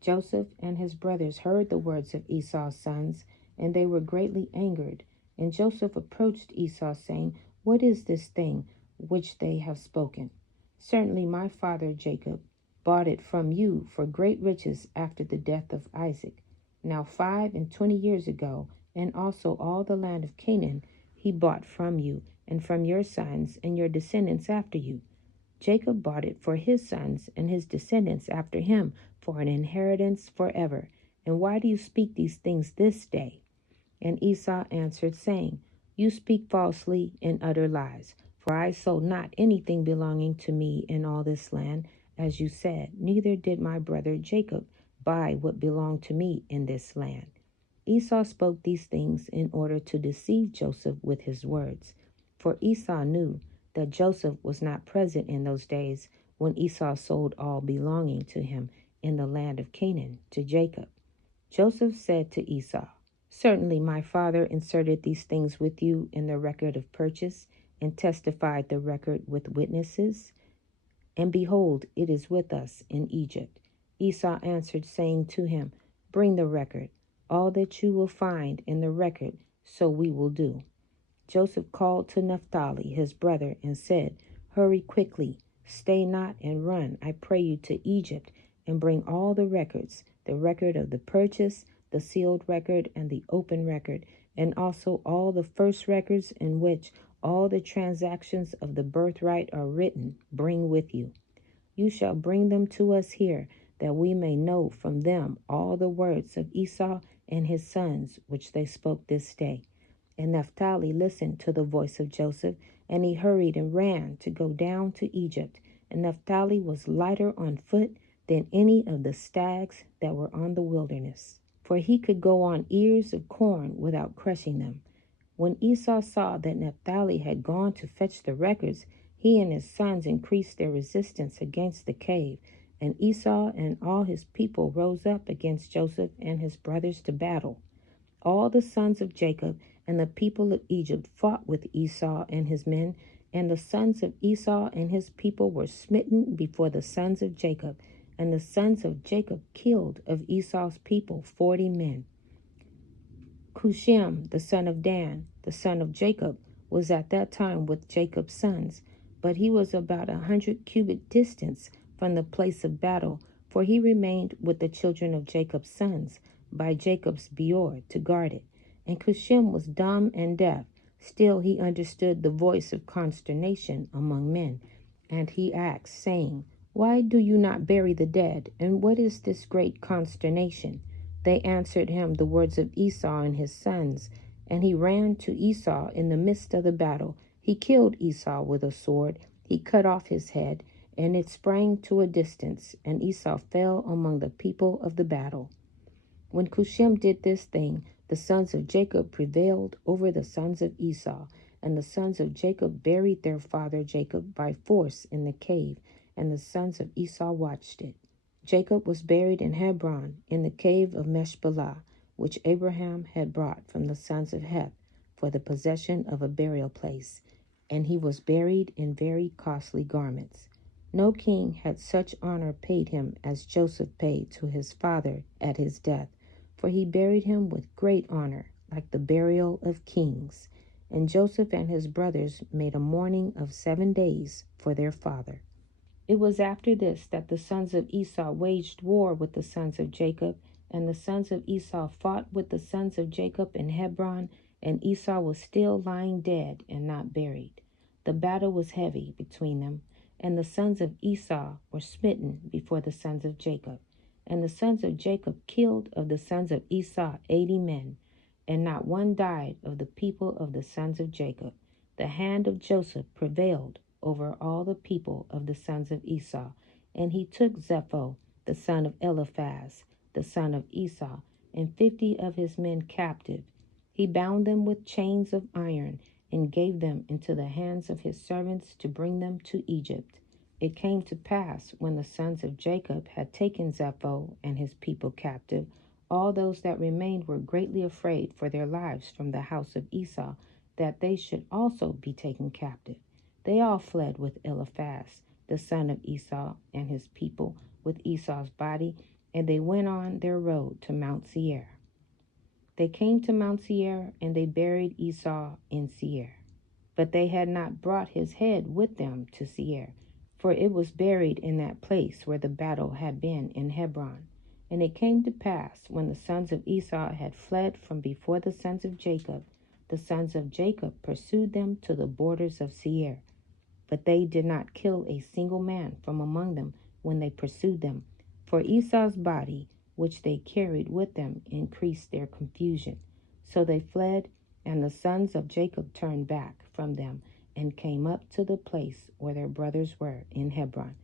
Joseph and his brothers heard the words of Esau's sons, and they were greatly angered. And Joseph approached Esau, saying, What is this thing which they have spoken? Certainly my father Jacob bought it from you for great riches after the death of Isaac. Now 25 years ago, and also all the land of Canaan he bought from you, and from your sons and your descendants after you. Jacob bought it for his sons and his descendants after him for an inheritance forever. And why do you speak these things this day? And Esau answered, saying, You speak falsely and utter lies. For I sold not anything belonging to me in all this land, as you said, neither did my brother Jacob buy what belonged to me in this land. Esau spoke these things in order to deceive Joseph with his words. For Esau knew that Joseph was not present in those days when Esau sold all belonging to him in the land of Canaan to Jacob. Joseph said to Esau, Certainly my father inserted these things with you in the record of purchase, and testified the record with witnesses. And behold, it is with us in Egypt. Esau answered, saying to him, Bring the record. All that you will find in the record, so we will do. Joseph called to Naphtali, his brother, and said, Hurry quickly, stay not and run, I pray you, to Egypt, and bring all the records, the record of the purchase, the sealed record, and the open record, and also all the first records in which all the transactions of the birthright are written, bring with you. You shall bring them to us here, that we may know from them all the words of Esau and his sons, which they spoke this day. And Naphtali listened to the voice of Joseph, and he hurried and ran to go down to Egypt. And Naphtali was lighter on foot than any of the stags that were on the wilderness, for he could go on ears of corn without crushing them. When Esau saw that Naphtali had gone to fetch the records, he and his sons increased their resistance against the cave. And Esau and all his people rose up against Joseph and his brothers to battle. All the sons of Jacob and the people of Egypt fought with Esau and his men, and the sons of Esau and his people were smitten before the sons of Jacob, and the sons of Jacob killed of Esau's people 40 men. Cushem, the son of Dan, the son of Jacob, was at that time with Jacob's sons, but he was about 100 cubit distance from the place of battle, for he remained with the children of Jacob's sons by Jacob's Beor to guard it. And Cushem was dumb and deaf. Still he understood the voice of consternation among men. And he asked, saying, Why do you not bury the dead? And what is this great consternation? They answered him the words of Esau and his sons. And he ran to Esau in the midst of the battle. He killed Esau with a sword. He cut off his head, and it sprang to a distance, and Esau fell among the people of the battle. When Cushem did this thing, the sons of Jacob prevailed over the sons of Esau, and the sons of Jacob buried their father Jacob by force in the cave, and the sons of Esau watched it. Jacob was buried in Hebron, in the cave of Meshbalah, which Abraham had brought from the sons of Heth for the possession of a burial place, and he was buried in very costly garments. No king had such honor paid him as Joseph paid to his father at his death, for he buried him with great honor, like the burial of kings. And Joseph and his brothers made a mourning of 7 days for their father. It was after this that the sons of Esau waged war with the sons of Jacob, and the sons of Esau fought with the sons of Jacob in Hebron, and Esau was still lying dead and not buried. The battle was heavy between them, and the sons of Esau were smitten before the sons of Jacob. And the sons of Jacob killed of the sons of Esau 80 men, and not one died of the people of the sons of Jacob. The hand of Joseph prevailed over all the people of the sons of Esau, and he took Zepho, the son of Eliaphaz, the son of Esau, and 50 of his men captive. He bound them with chains of iron, and gave them into the hands of his servants to bring them to Egypt. It came to pass, when the sons of Jacob had taken Zepho and his people captive, all those that remained were greatly afraid for their lives from the house of Esau, that they should also be taken captive. They all fled with Eliaphaz, the son of Esau, and his people, with Esau's body, and they went on their road to Mount Seir. They came to Mount Seir, and they buried Esau in Seir. But they had not brought his head with them to Seir, for it was buried in that place where the battle had been in Hebron. And it came to pass, when the sons of Esau had fled from before the sons of Jacob, the sons of Jacob pursued them to the borders of Seir. But they did not kill a single man from among them when they pursued them, for Esau's body, which they carried with them, increased their confusion. So they fled, and the sons of Jacob turned back from them and came up to the place where their brothers were in Hebron.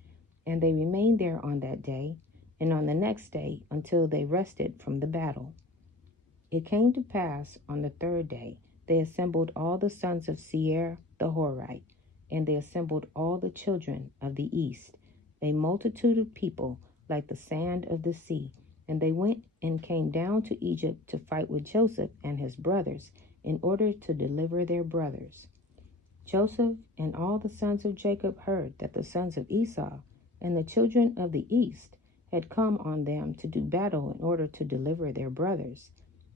And they remained there on that day, and on the next day, until they rested from the battle. It came to pass on the third day, they assembled all the sons of Seir the Horite, and they assembled all the children of the east, a multitude of people like the sand of the sea. And they went and came down to Egypt to fight with Joseph and his brothers, in order to deliver their brothers. Joseph and all the sons of Jacob heard that the sons of Esau and the children of the east had come on them to do battle in order to deliver their brothers.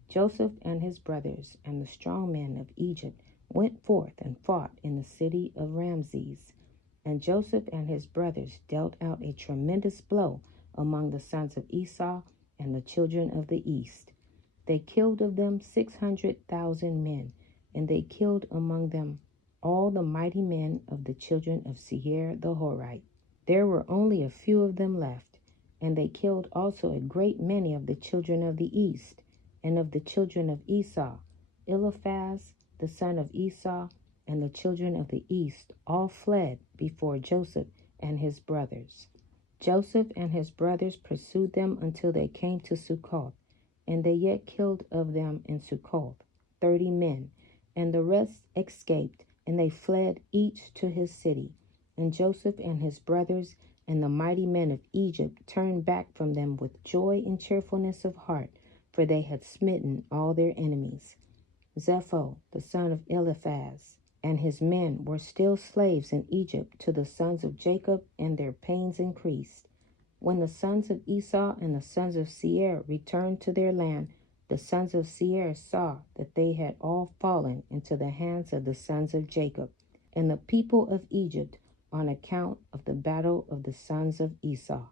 Joseph and his brothers and the strong men of Egypt went forth and fought in the city of Ramses. And Joseph and his brothers dealt out a tremendous blow among the sons of Esau and the children of the east. They killed of them 600,000 men, and they killed among them all the mighty men of the children of Seir the Horite. There were only a few of them left, and they killed also a great many of the children of the east, and of the children of Esau. Eliaphaz, the son of Esau, and the children of the east all fled before Joseph and his brothers. Joseph and his brothers pursued them until they came to Succoth, and they yet killed of them in Succoth 30 men, and the rest escaped, and they fled each to his city. And Joseph and his brothers and the mighty men of Egypt turned back from them with joy and cheerfulness of heart, for they had smitten all their enemies. Zepho, the son of Eliaphaz, and his men were still slaves in Egypt to the sons of Jacob, and their pains increased. When the sons of Esau and the sons of Seir returned to their land, the sons of Seir saw that they had all fallen into the hands of the sons of Jacob and the people of Egypt on account of the battle of the sons of Esau.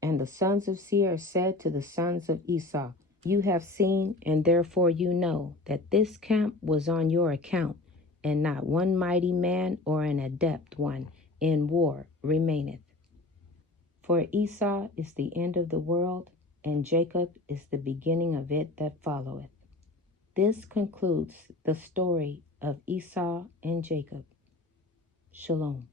And the sons of Seir said to the sons of Esau, "You have seen, and therefore you know, that this camp was on your account, and not one mighty man or an adept one in war remaineth. For Esau is the end of the world, and Jacob is the beginning of it that followeth." This concludes the story of Esau and Jacob. Shalom.